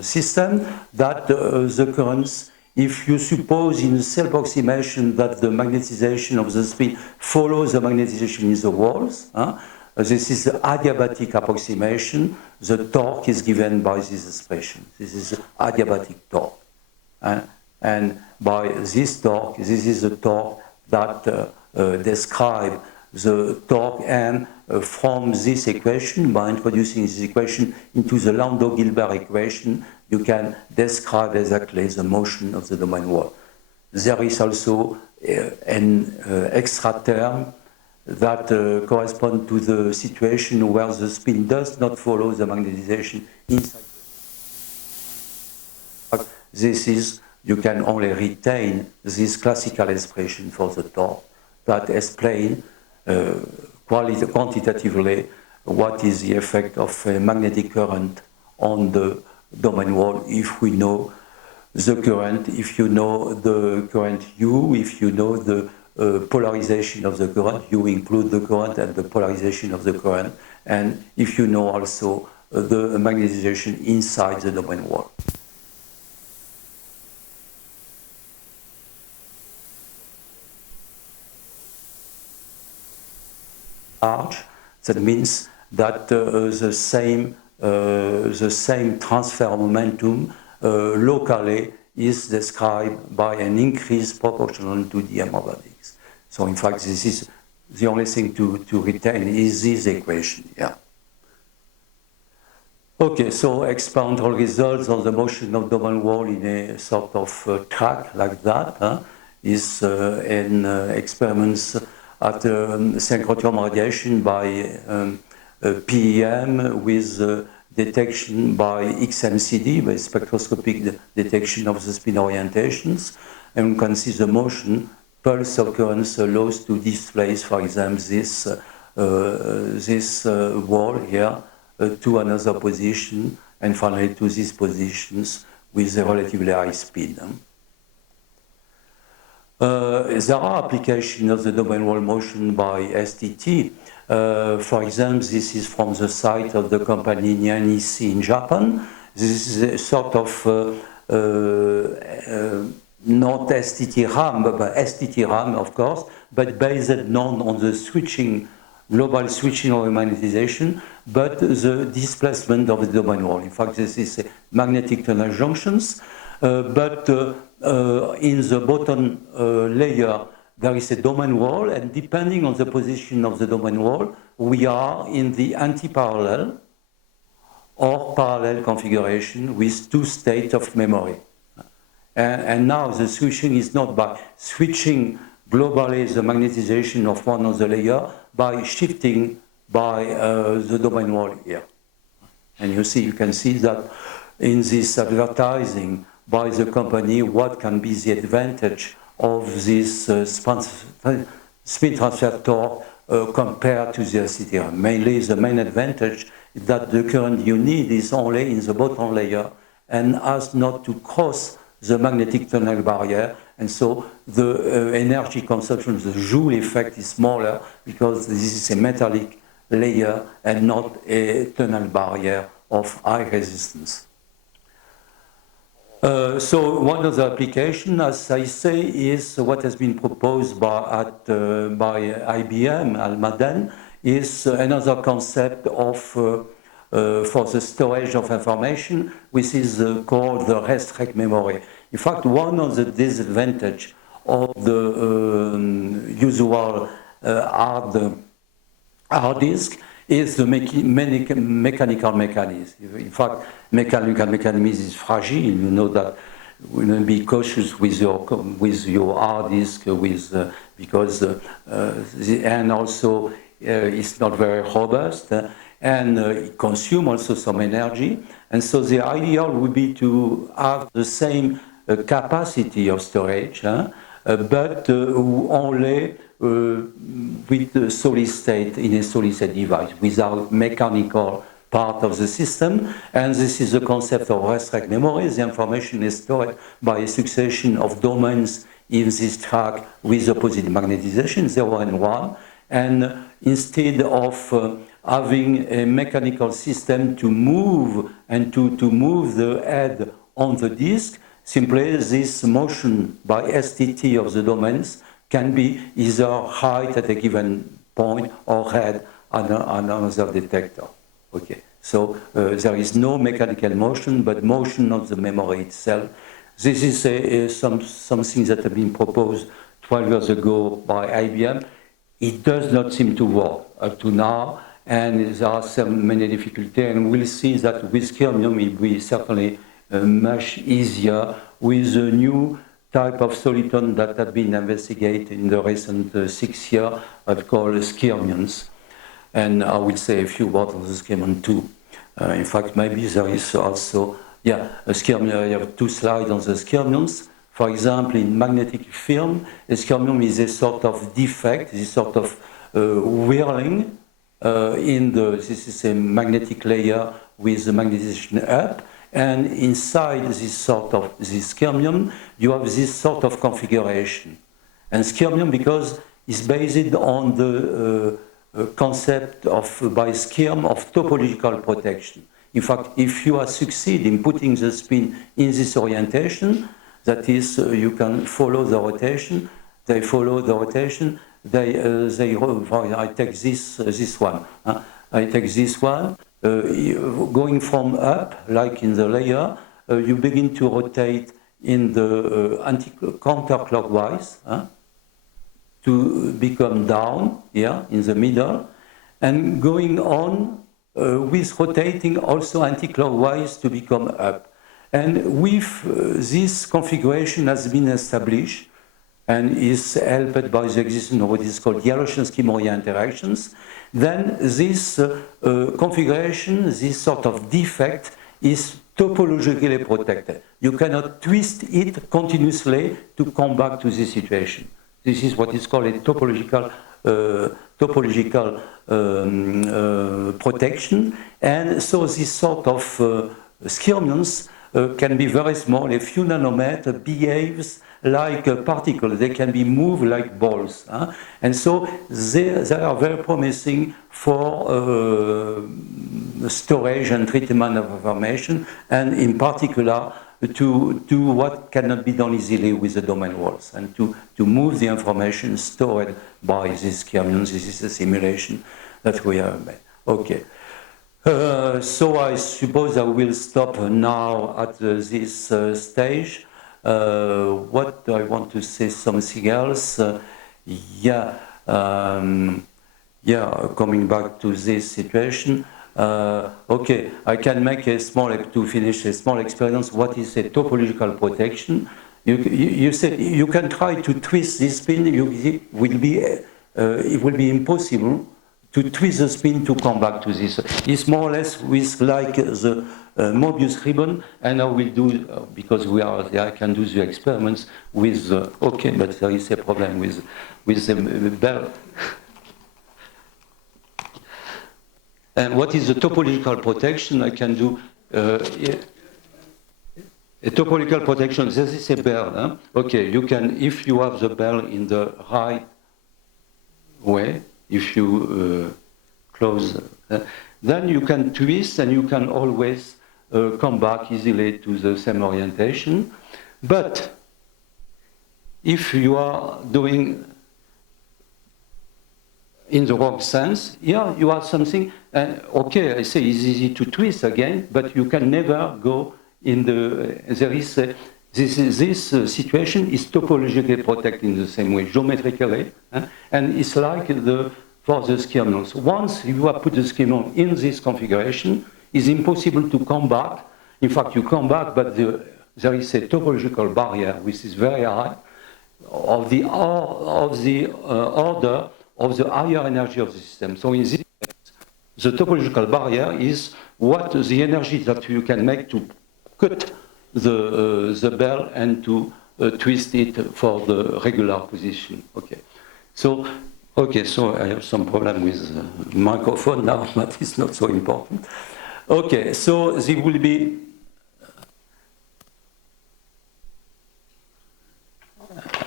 system that the currents, if you suppose in self-approximation that the magnetization of the spin follows the magnetization in the walls, this is the adiabatic approximation. The torque is given by this expression. This is the adiabatic torque. And by this torque, this is the torque that describes the torque M from this equation. By introducing this equation into the Landau-Gilbert equation, you can describe exactly the motion of the domain wall. There is also an extra term that corresponds to the situation where the spin does not follow the magnetization inside. This is, you can only retain this classical expression for the torque that explains quantitatively what is the effect of a magnetic current on the domain wall if we know the current, if you know the current U, if you know the polarization of the current, you include the current and the polarization of the current, and if you know also the magnetization inside the domain wall. Large, that means that the same transfer momentum locally is described by an increase proportional to the m over x. So in fact, this is the only thing to retain is this equation. Yeah. Okay, so experimental results on the motion of domain wall in a sort of track like that is in experiments at synchrotron radiation by PEM with detection by XMCD, by spectroscopic detection of the spin orientations. And you can see the motion. Pulse occurrence allows to displace, for example, this wall here to another position, and finally to these positions with a relatively high speed. There are applications of the domain wall motion by STT. For example, this is from the site of the company Nyanisi in Japan. This is a sort of not STT-RAM, but STT-RAM, of course, but based not on the switching, global switching or magnetization, but the displacement of the domain wall. In fact, this is magnetic tunnel junctions, but in the bottom layer, there is a domain wall, and depending on the position of the domain wall, we are in the anti-parallel or parallel configuration with two states of memory. And now the switching is not by switching globally the magnetization of one of the layer, by shifting by the domain wall here. And you can see that in this advertising by the company, what can be the advantage of this spin transfer torque compared to the STM. Mainly the main advantage is that the current you need is only in the bottom layer and has not to cross the magnetic tunnel barrier, and so the energy consumption, the Joule effect is smaller because this is a metallic layer and not a tunnel barrier of high resistance. So one of the applications, as I say, is what has been proposed by IBM, Almaden, is another concept of for the storage of information, which is called the restrict memory. In fact, one of the disadvantages of the usual hard disk is the mechanical mechanism. In fact, mechanical mechanism is fragile. You know that we will be cautious with your hard disk because and also it's not very robust and it consumes also some energy. And so the ideal would be to have the same capacity of storage, but only with the solid state in a solid state device without mechanical part of the system. And this is the concept of restrict memory. The information is stored by a succession of domains in this track with opposite magnetization, 0 and 1. And instead of having a mechanical system to move and to move the head on the disk, simply this motion by STT of the domains can be either height at a given point or head on another detector. Okay, so there is no mechanical motion, but motion of the memory itself. This is something that has been proposed 12 years ago by IBM. It does not seem to work up to now, and there are many difficulties, and we'll see that with Skyrmium it will be certainly much easier with a new type of soliton that has been investigated in the recent 6 years, called Skyrmions. And I will say a few words on the Skyrmion too. In fact, maybe there is also, a Skyrmion. I have 2 slides on the Skyrmions. For example, in magnetic film, a Skyrmion is a sort of defect, this sort of whirling this is a magnetic layer with the magnetization up. And inside this Skyrmion, you have this sort of configuration. And Skyrmion, because it's based on the concept by Skyrm of topological protection. In fact, if you succeed in putting the spin in this orientation, that is, you can follow the rotation. They follow the rotation. I take this one. I take this one. Going from up, like in the layer, you begin to rotate in the counterclockwise to become down here in the middle, and going on with rotating also anti-clockwise to become up. And with this configuration has been established and is helped by the existence of what is called Yaroshenski-Moria interactions, then this configuration, this sort of defect, is topologically protected. You cannot twist it continuously to come back to this situation. This is what is called a topological protection. And so this sort of Skyrmions can be very small. A few nanometers behaves like a particle. They can be moved like balls. And so they are very promising for storage and treatment of information, and in particular to do what cannot be done easily with the domain walls, and to move the information stored by these Skyrmions. This is a simulation that we have made. Okay. So I suppose I will stop now at this stage. What do I want to say? Something else? Coming back to this situation, Okay, I can make to finish a small experience. What is a topological protection? You said you can try to twist this spin. It will be impossible to twist the spin to come back to this. It's more or less with like the Mobius ribbon, and I will do because I can do the experiments with. Okay, but there is a problem with the bell. And what is the topological protection? I can do a topological protection. This is a bell. Huh? Okay, you can, if you have the bell in the right way, if you close, then you can twist and you can always come back easily to the same orientation. But if you are doing in the wrong sense, yeah, you have something, and okay, I say it's easy to twist again, but you can never go in the, there is, this situation is topologically protected in the same way, geometrically, and it's like for the skyrmions. Once you have put the skyrmion in this configuration, it's impossible to come back. In fact, you come back, but there is a topological barrier, which is very high, of the order of the higher energy of the system. So in this case, the topological barrier is what the energy that you can make to cut the bell and to twist it for the regular position. Okay. So I have some problem with the microphone now, but it's not so important. Okay, so there will be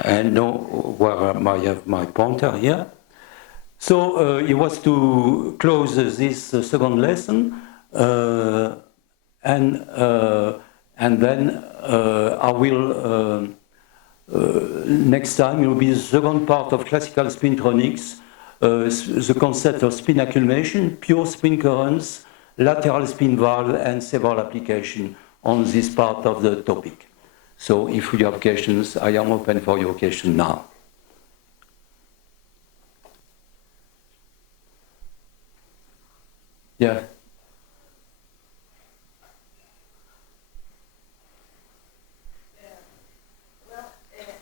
I know where I have my pointer here. So it was to close this second lesson, and then I will next time it will be the second part of classical spintronics, the concept of spin accumulation, pure spin currents, lateral spin valve, and several applications on this part of the topic. So if you have questions, I am open for your question now. Yeah.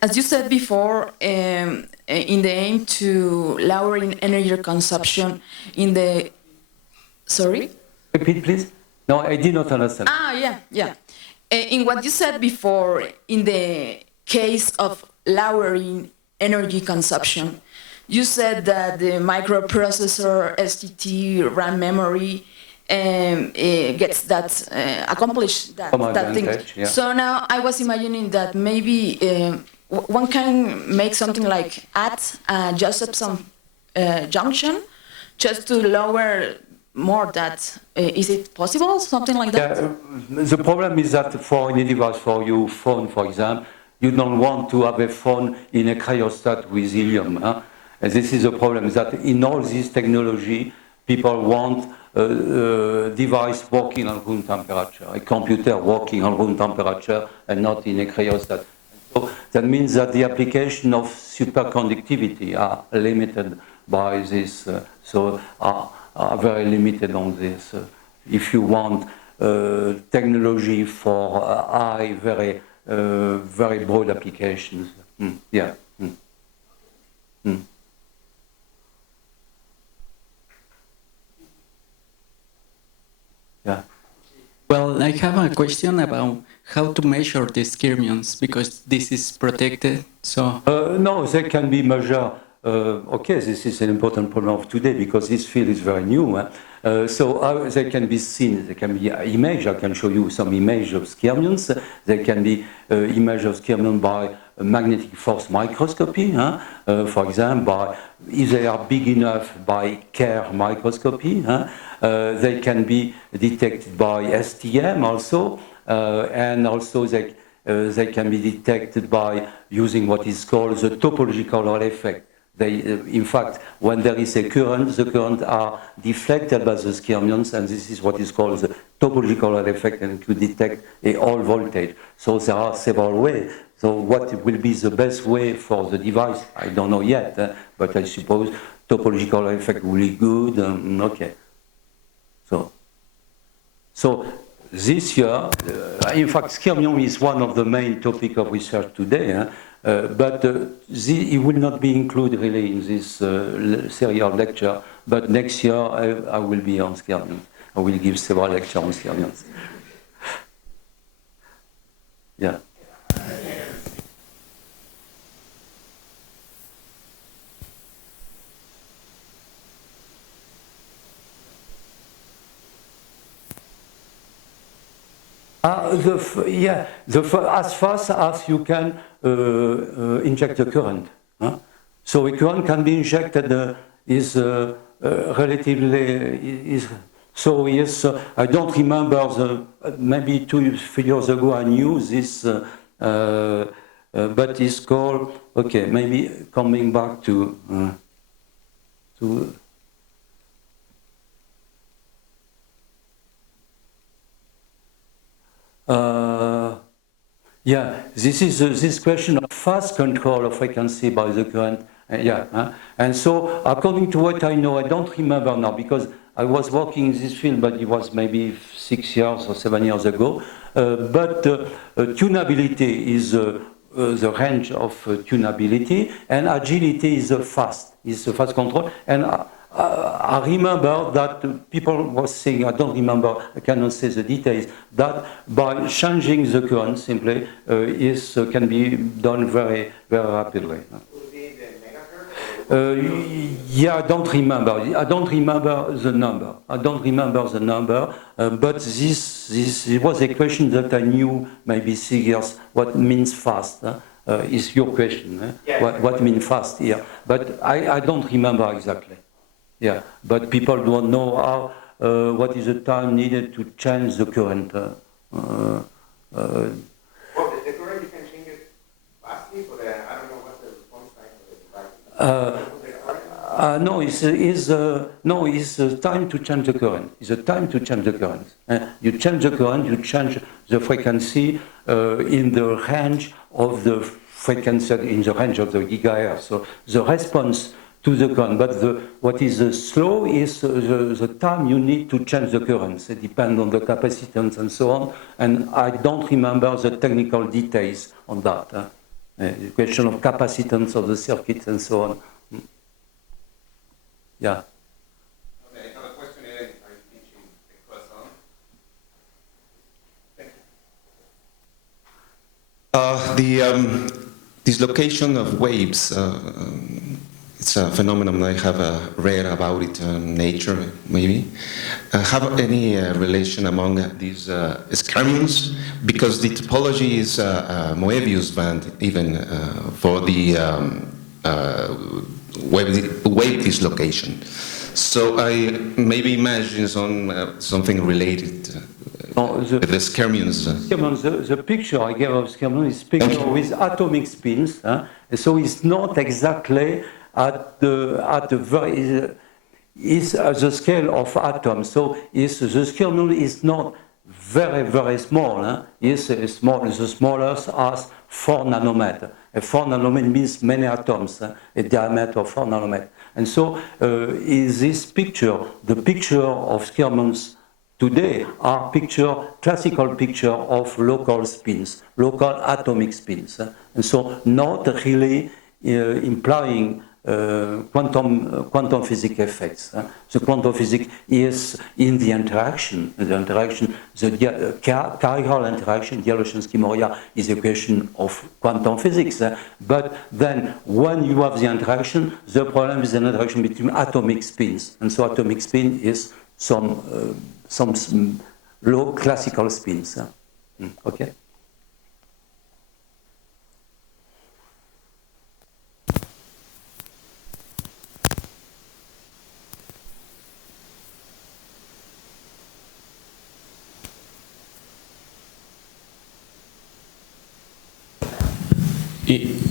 As you said before, in the aim to lowering energy consumption in the... Sorry? Repeat, please. No, I did not understand. Yeah. In what you said before, in the case of lowering energy consumption, you said that the microprocessor, STT, RAM memory gets that, accomplish that thing. Yeah. So now I was imagining that maybe one can make something like add just some junction just to lower more that. Is it possible, something like that? Yeah, the problem is that for any device, for your phone, for example, you don't want to have a phone in a cryostat with helium. Huh? And this is the problem, is that in all this technology, people want a device working on room temperature, a computer working on room temperature and not in a cryostat. So that means that the application of superconductivity are limited by this, are very limited on this. If you want technology for high, very broad applications. Yeah. Yeah. Well, I have a question about how to measure the skyrmions, because this is protected, so... No, they can be measured. Okay, this is an important problem of today because this field is very new. So they can be seen, they can be imaged. I can show you some image of skyrmions. They can be image of skyrmion by magnetic force microscopy. For example, if they are big enough by Kerr microscopy. They can be detected by STM also, and also they can be detected by using what is called the topological Hall effect. In fact, when there is a current, the current are deflected by the skyrmions, and this is what is called the topological Hall effect, and to detect a Hall voltage. So there are several ways. So what will be the best way for the device? I don't know yet, but I suppose topological Hall effect will be good. Okay. So So this year, in fact, skyrmion is one of the main topics of research today, but it will not be included really in this serial lecture, but next year I will be on skyrmion. I will give several lectures on skyrmions. Yeah. As fast as you can inject the current. So a current can be injected relatively. So yes, I don't remember maybe 2-3 years ago I knew this, but it's called, okay, maybe coming back to this is this question of fast control of frequency by the current. And so according to what I know, I don't remember now because I was working in this field, but it was maybe 6 years or 7 years ago. But tunability is the range of tunability, and agility is the fast control. And I remember that people were saying, I don't remember, I cannot say the details, that by changing the current simply can be done very, very rapidly. I don't remember. I don't remember the number. But this was a question that I knew maybe 6 years. What means fast? Is your question? What means fast here? But I don't remember exactly. Yeah, but people don't know how. What is the time needed to change the current? The current you can change it fastly, but I don't know what's the response time for it's time to change the current. It's a time to change the current. You change the current, you change the frequency in the range of the frequency, in the range of the gigahertz. So the response to the current, but what is slow is the time you need to change the currents. It depends on the capacitance and so on, and I don't remember the technical details on that. The question of capacitance of the circuits and so on. Yeah. Okay, I have a question here. I'm teaching a croissant. Thank you. Dislocation of waves. It's a phenomenon I have read about it in Nature, maybe. Have any relation among these skyrmions? Because the topology is Moebius band, even for the wave dislocation. So I maybe imagine something related with the skyrmions. The picture I gave of skyrmion is picture with atomic spins. So it's not exactly at the scale of atoms. So the skyrmion is not very, very small. It's small. The smallest as 4 nanometers. 4 nanometers means many atoms, a diameter of 4 nanometers. And so is this picture, the picture of skyrmions today are classical picture of local spins, local atomic spins. And so not really implying quantum physics effects. The quantum physics is in the interaction, the chiral interaction, Dzialoszewski-Moria is a question of quantum physics. But then when you have the interaction, the problem is an interaction between atomic spins. And so atomic spin is some low classical spins. Okay?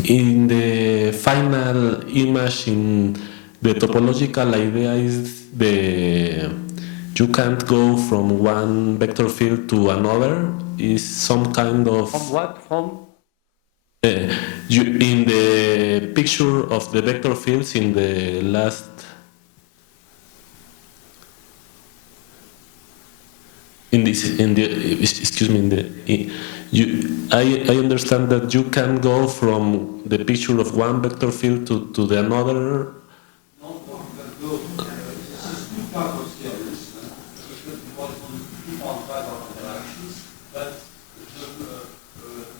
In the final image, in the topological idea is you can't go from one vector field to another. Is some kind of from what? From in the picture of the vector fields in the last. in this, in the, excuse me, in the, I understand that you can go from the picture of one vector field to the another.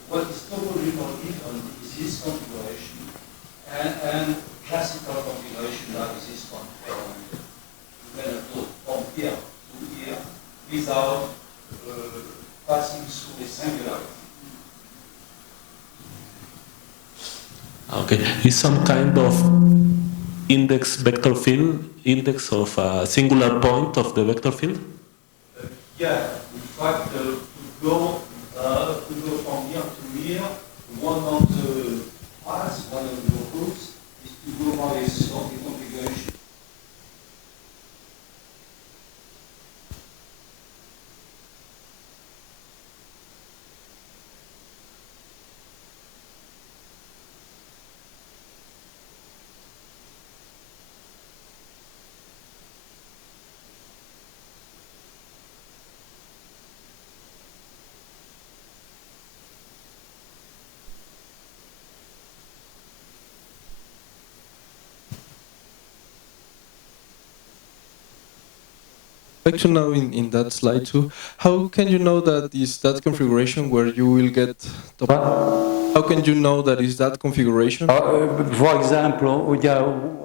What is totally different is this configuration and classical configuration that is this one. You can go from here to here without passing through a singularity. Okay, is some kind of index vector field, index of a singular point of the vector field? Yeah, in fact, to go from here to here, one of the paths, one of the routes, is to go by a sort of configuration. Like to know in that slide too, how can you know that is that configuration where you will get top? How can you know that is that configuration? For example,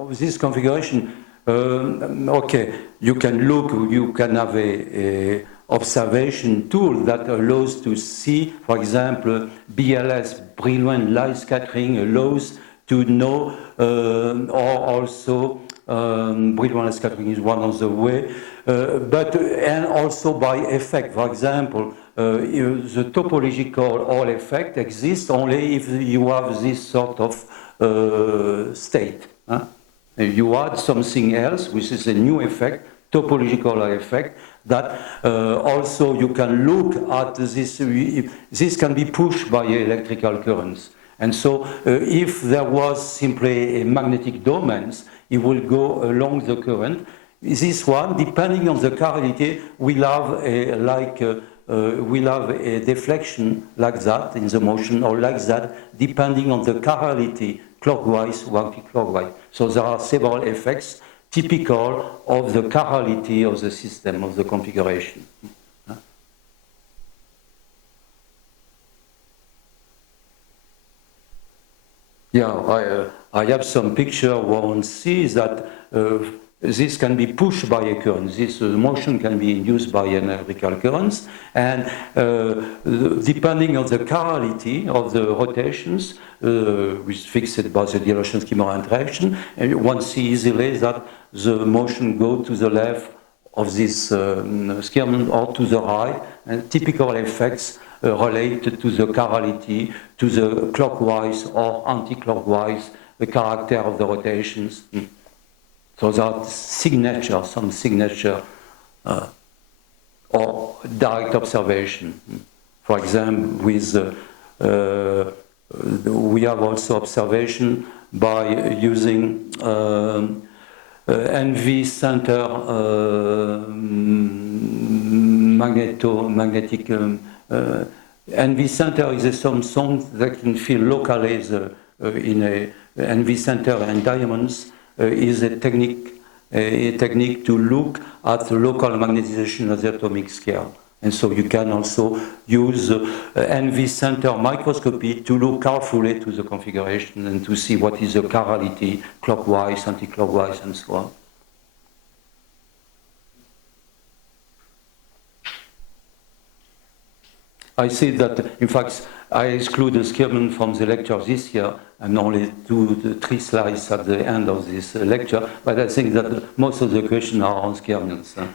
this configuration, okay, you can look, you can have a observation tool that allows to see, for example, BLS, Brillouin light scattering, allows to know, or also Brillouin light scattering is one of the way, and also by effect. For example, the topological Hall effect exists only if you have this sort of state. Huh? You add something else, which is a new effect, topological Hall effect, that also you can look at this. This can be pushed by electrical currents. And so if there was simply a magnetic domains, it will go along the current. This one, depending on the chirality, will have a deflection like that in the motion, or like that, depending on the chirality, clockwise or anti-clockwise. So there are several effects typical of the chirality of the system, of the configuration. Yeah, I have some picture where one sees that this can be pushed by a current. This motion can be induced by an electrical currents, and depending on the chirality of the rotations, which is fixed by the Dieloshensky-Morin interaction, one sees easily that the motion goes to the left of this Spearman or to the right, and typical effects related to the chirality, to the clockwise or anti-clockwise, the character of the rotations. So there are signature, some signature or direct observation. For example, with we have also observation by using NV center magnetic. NV center is some song that can feel locally in a NV center and diamonds. Is a technique to look at the local magnetization of the atomic scale. And so you can also use NV center microscopy to look carefully to the configuration and to see what is the chirality, clockwise, anti-clockwise, and so on. I see that, in fact, I exclude the Spearman from the lecture this year and only do the 3 slides at the end of this lecture, but I think that most of the questions are on Spearman. So.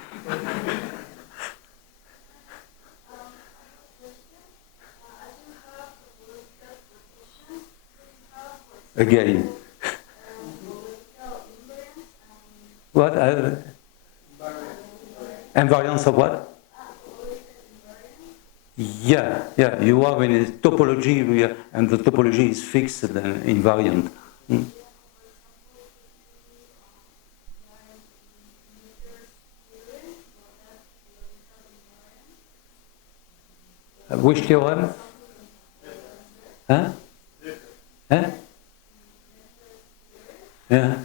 Again. What? Invariance of what? Yeah, you have in a topology, and the topology is fixed and invariant. Hmm? Which theorem? Huh? Huh? Yeah.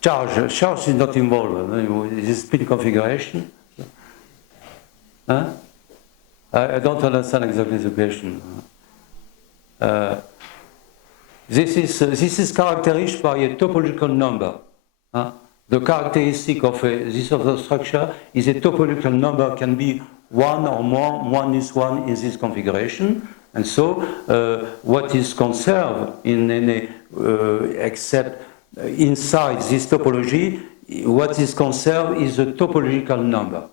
Charge is not involved. Is it spin configuration? Huh? I don't understand exactly the question. This is characterized by a topological number. The characteristic of this sort of structure is a topological number, can be one or more, one is one in this configuration. And so what is conserved in any, except inside this topology, what is conserved is a topological number.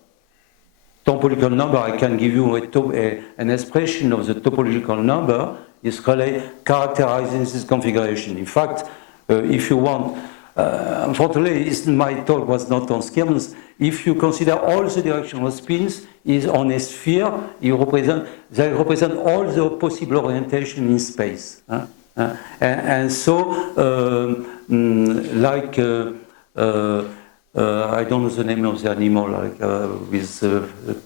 Topological number, I can give you an expression of the topological number, is really characterizing this configuration. In fact, if you want, unfortunately, my talk was not on skirms. If you consider all the directional spins is on a sphere, they represent all the possible orientation in space. And so, like, I don't know the name of the animal, like with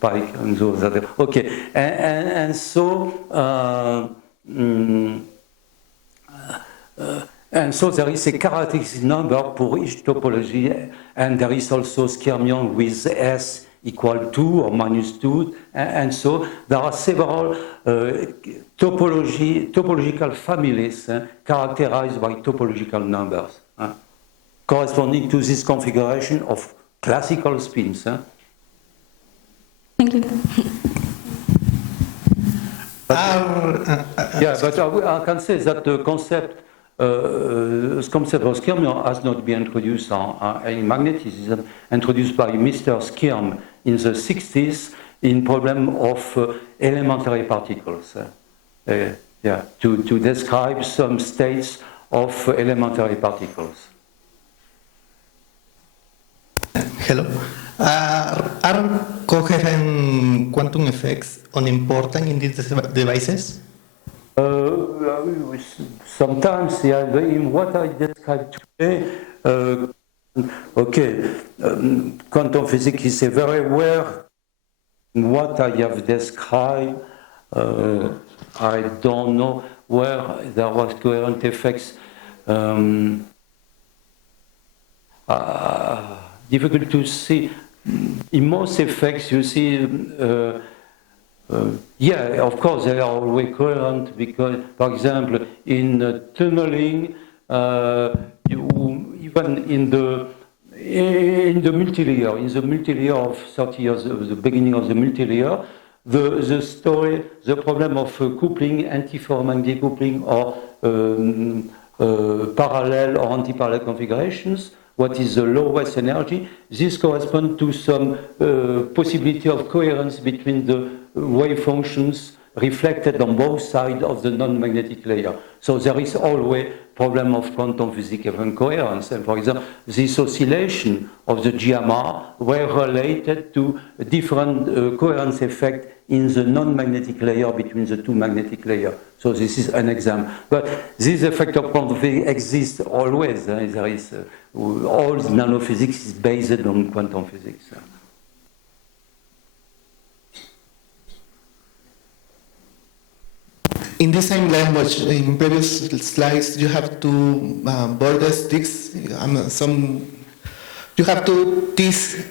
pike and those other. Okay, and so. And so there is a characteristic number for each topology, and there is also skyrmion with S equal 2 or minus 2, and so there are several topological families characterized by topological numbers, corresponding to this configuration of classical spins. Thank you. Yeah, but I can say that the concept of skyrmion has not been introduced in magnetism, introduced by Mr. Skyrm in the 60s in problem of elementary particles. To describe some states of elementary particles. Hello. Are coherent quantum effects unimportant in these devices? Sometimes, yeah, in what I described today, quantum physics is very rare. What I have described, I don't know where there was coherent effects. Difficult to see. In most effects, you see, yeah, of course, they are always coherent because, for example, in tunneling, even in the multi-layer of 30 years, the beginning of the multi-layer, the problem of coupling, antiferromagnetic coupling, or parallel or anti-parallel configurations. What is the lowest energy? This corresponds to some possibility of coherence between the wave functions reflected on both sides of the non-magnetic layer. So there is always problem of quantum physics and coherence. And for example, this oscillation of the GMR were related to a different coherence effect in the non-magnetic layer between the two magnetic layers. So this is an example. But this effect of quantum physics exists always. There is all nanophysics is based on quantum physics. In the same language, in previous slides, you have two border sticks. You have to tease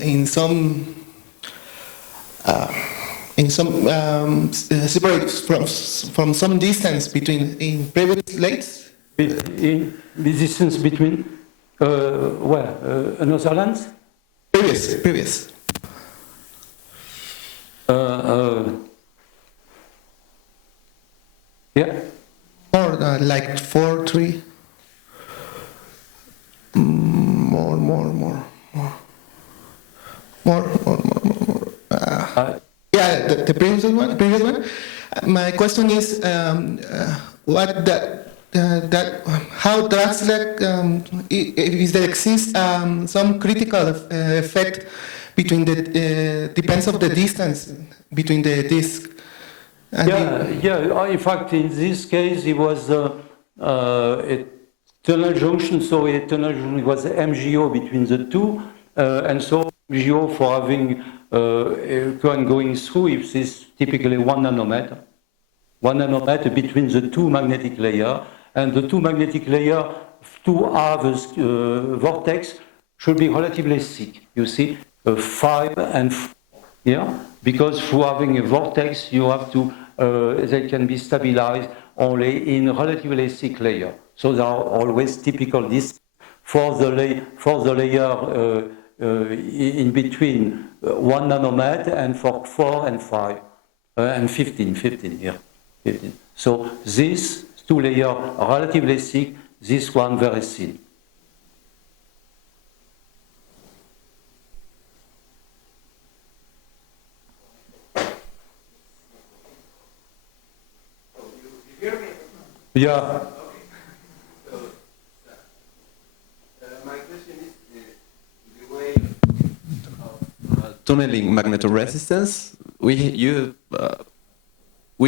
in some separate from some distance between in previous slides. In the distance between another lens? Previous. Yeah. More like 4, 3. More. Yeah, the previous one. My question is, how translate if there exists some critical effect between the depends of the distance between the disk. In fact, in this case, it was a tunnel junction, so a tunnel junction was MGO between the two, and so MGO for having a current going through is typically 1 nanometer. 1 nanometer between the two magnetic layers, and the two magnetic layers to have a vortex should be relatively thick, you see, 5 and 4, yeah? Because through having a vortex, you have to, they can be stabilized only in relatively thick layer. So there are always typical this for the layer in between 1 nanometer and for 4 and 5 and 15, yeah, 15. So these two layers are relatively thick, this one very thin. Yeah. My question is the way of tunneling magnetoresistance. We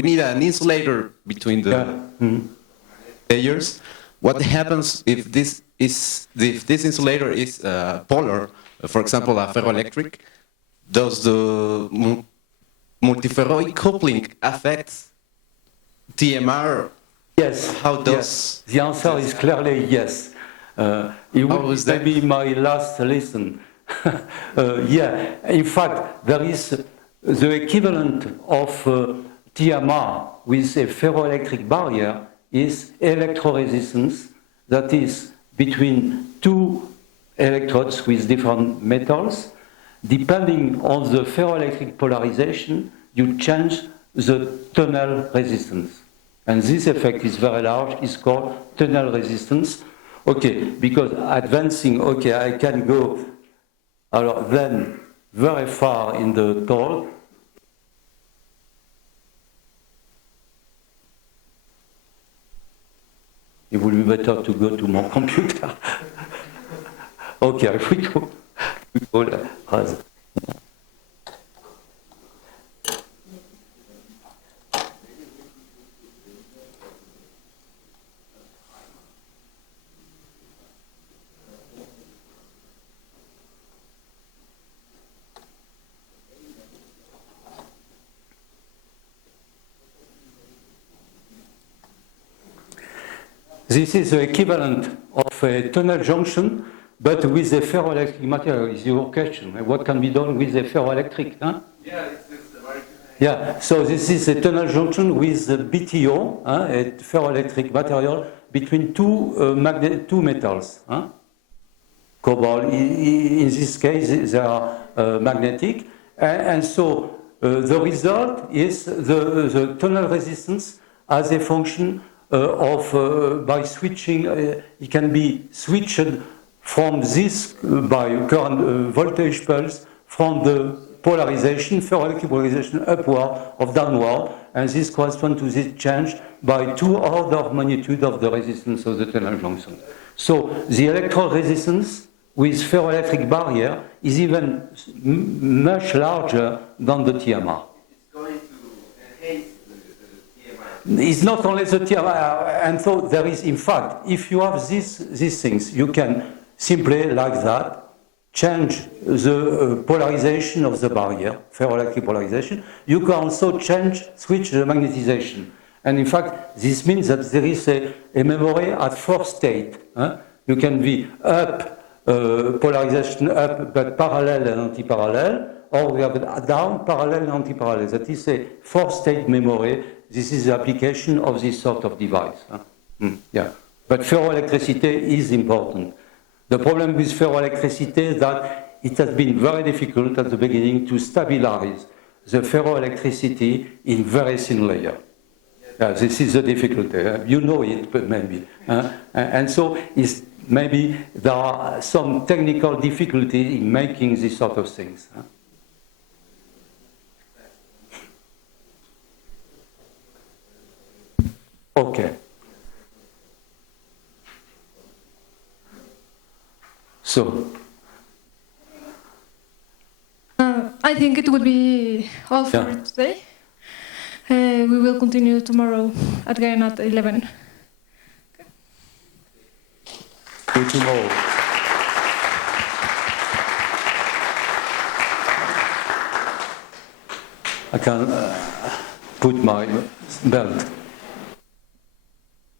need an insulator between the layers. What happens if this insulator is polar? For example, a ferroelectric. Does the multiferroid coupling affect TMR? Yes. How does yes. The answer is clearly yes. It would be my last lesson. Yeah. In fact, there is the equivalent of TMR with a ferroelectric barrier is electroresistance, that is between two electrodes with different metals. Depending on the ferroelectric polarization, you change the tunnel resistance. And this effect is very large, it's called tunnel resistance. Okay, because advancing, okay, I can go then very far in the talk. It would be better to go to my computer. Okay, we go. This is the equivalent of a tunnel junction, but with a ferroelectric material. Is your question? What can be done with a ferroelectric? Huh? Yeah, yeah. So this is a tunnel junction with a BTO, a ferroelectric material between two metals. Cobalt. In this case, they are magnetic, and so the result is the tunnel resistance as a function by switching, it can be switched from this by current voltage pulse from the polarization, ferroelectric polarization upward or downward, and this corresponds to this change by 2 orders of magnitude of the resistance of the tunnel junction. So the electrode resistance with ferroelectric barrier is even much larger than the TMR. It's not only the TMR, and so there is, in fact, if you have these things, you can simply, like that, change the polarization of the barrier, ferroelectric polarization. You can also switch the magnetization. And in fact, this means that there is a memory at 4 states. You can be up, polarization up, but parallel and anti-parallel, or we have it down, parallel and anti-parallel. That is a 4-state memory. This is the application of this sort of device. Yeah. But ferroelectricity is important. The problem with ferroelectricity is that it has been very difficult at the beginning to stabilize the ferroelectricity in very thin layer. This is the difficulty. You know it, but maybe. And so maybe there are some technical difficulties in making these sort of things. Okay. So. I think it will be all for today. We will continue tomorrow again at 11. Okay. See you tomorrow. I can put my belt.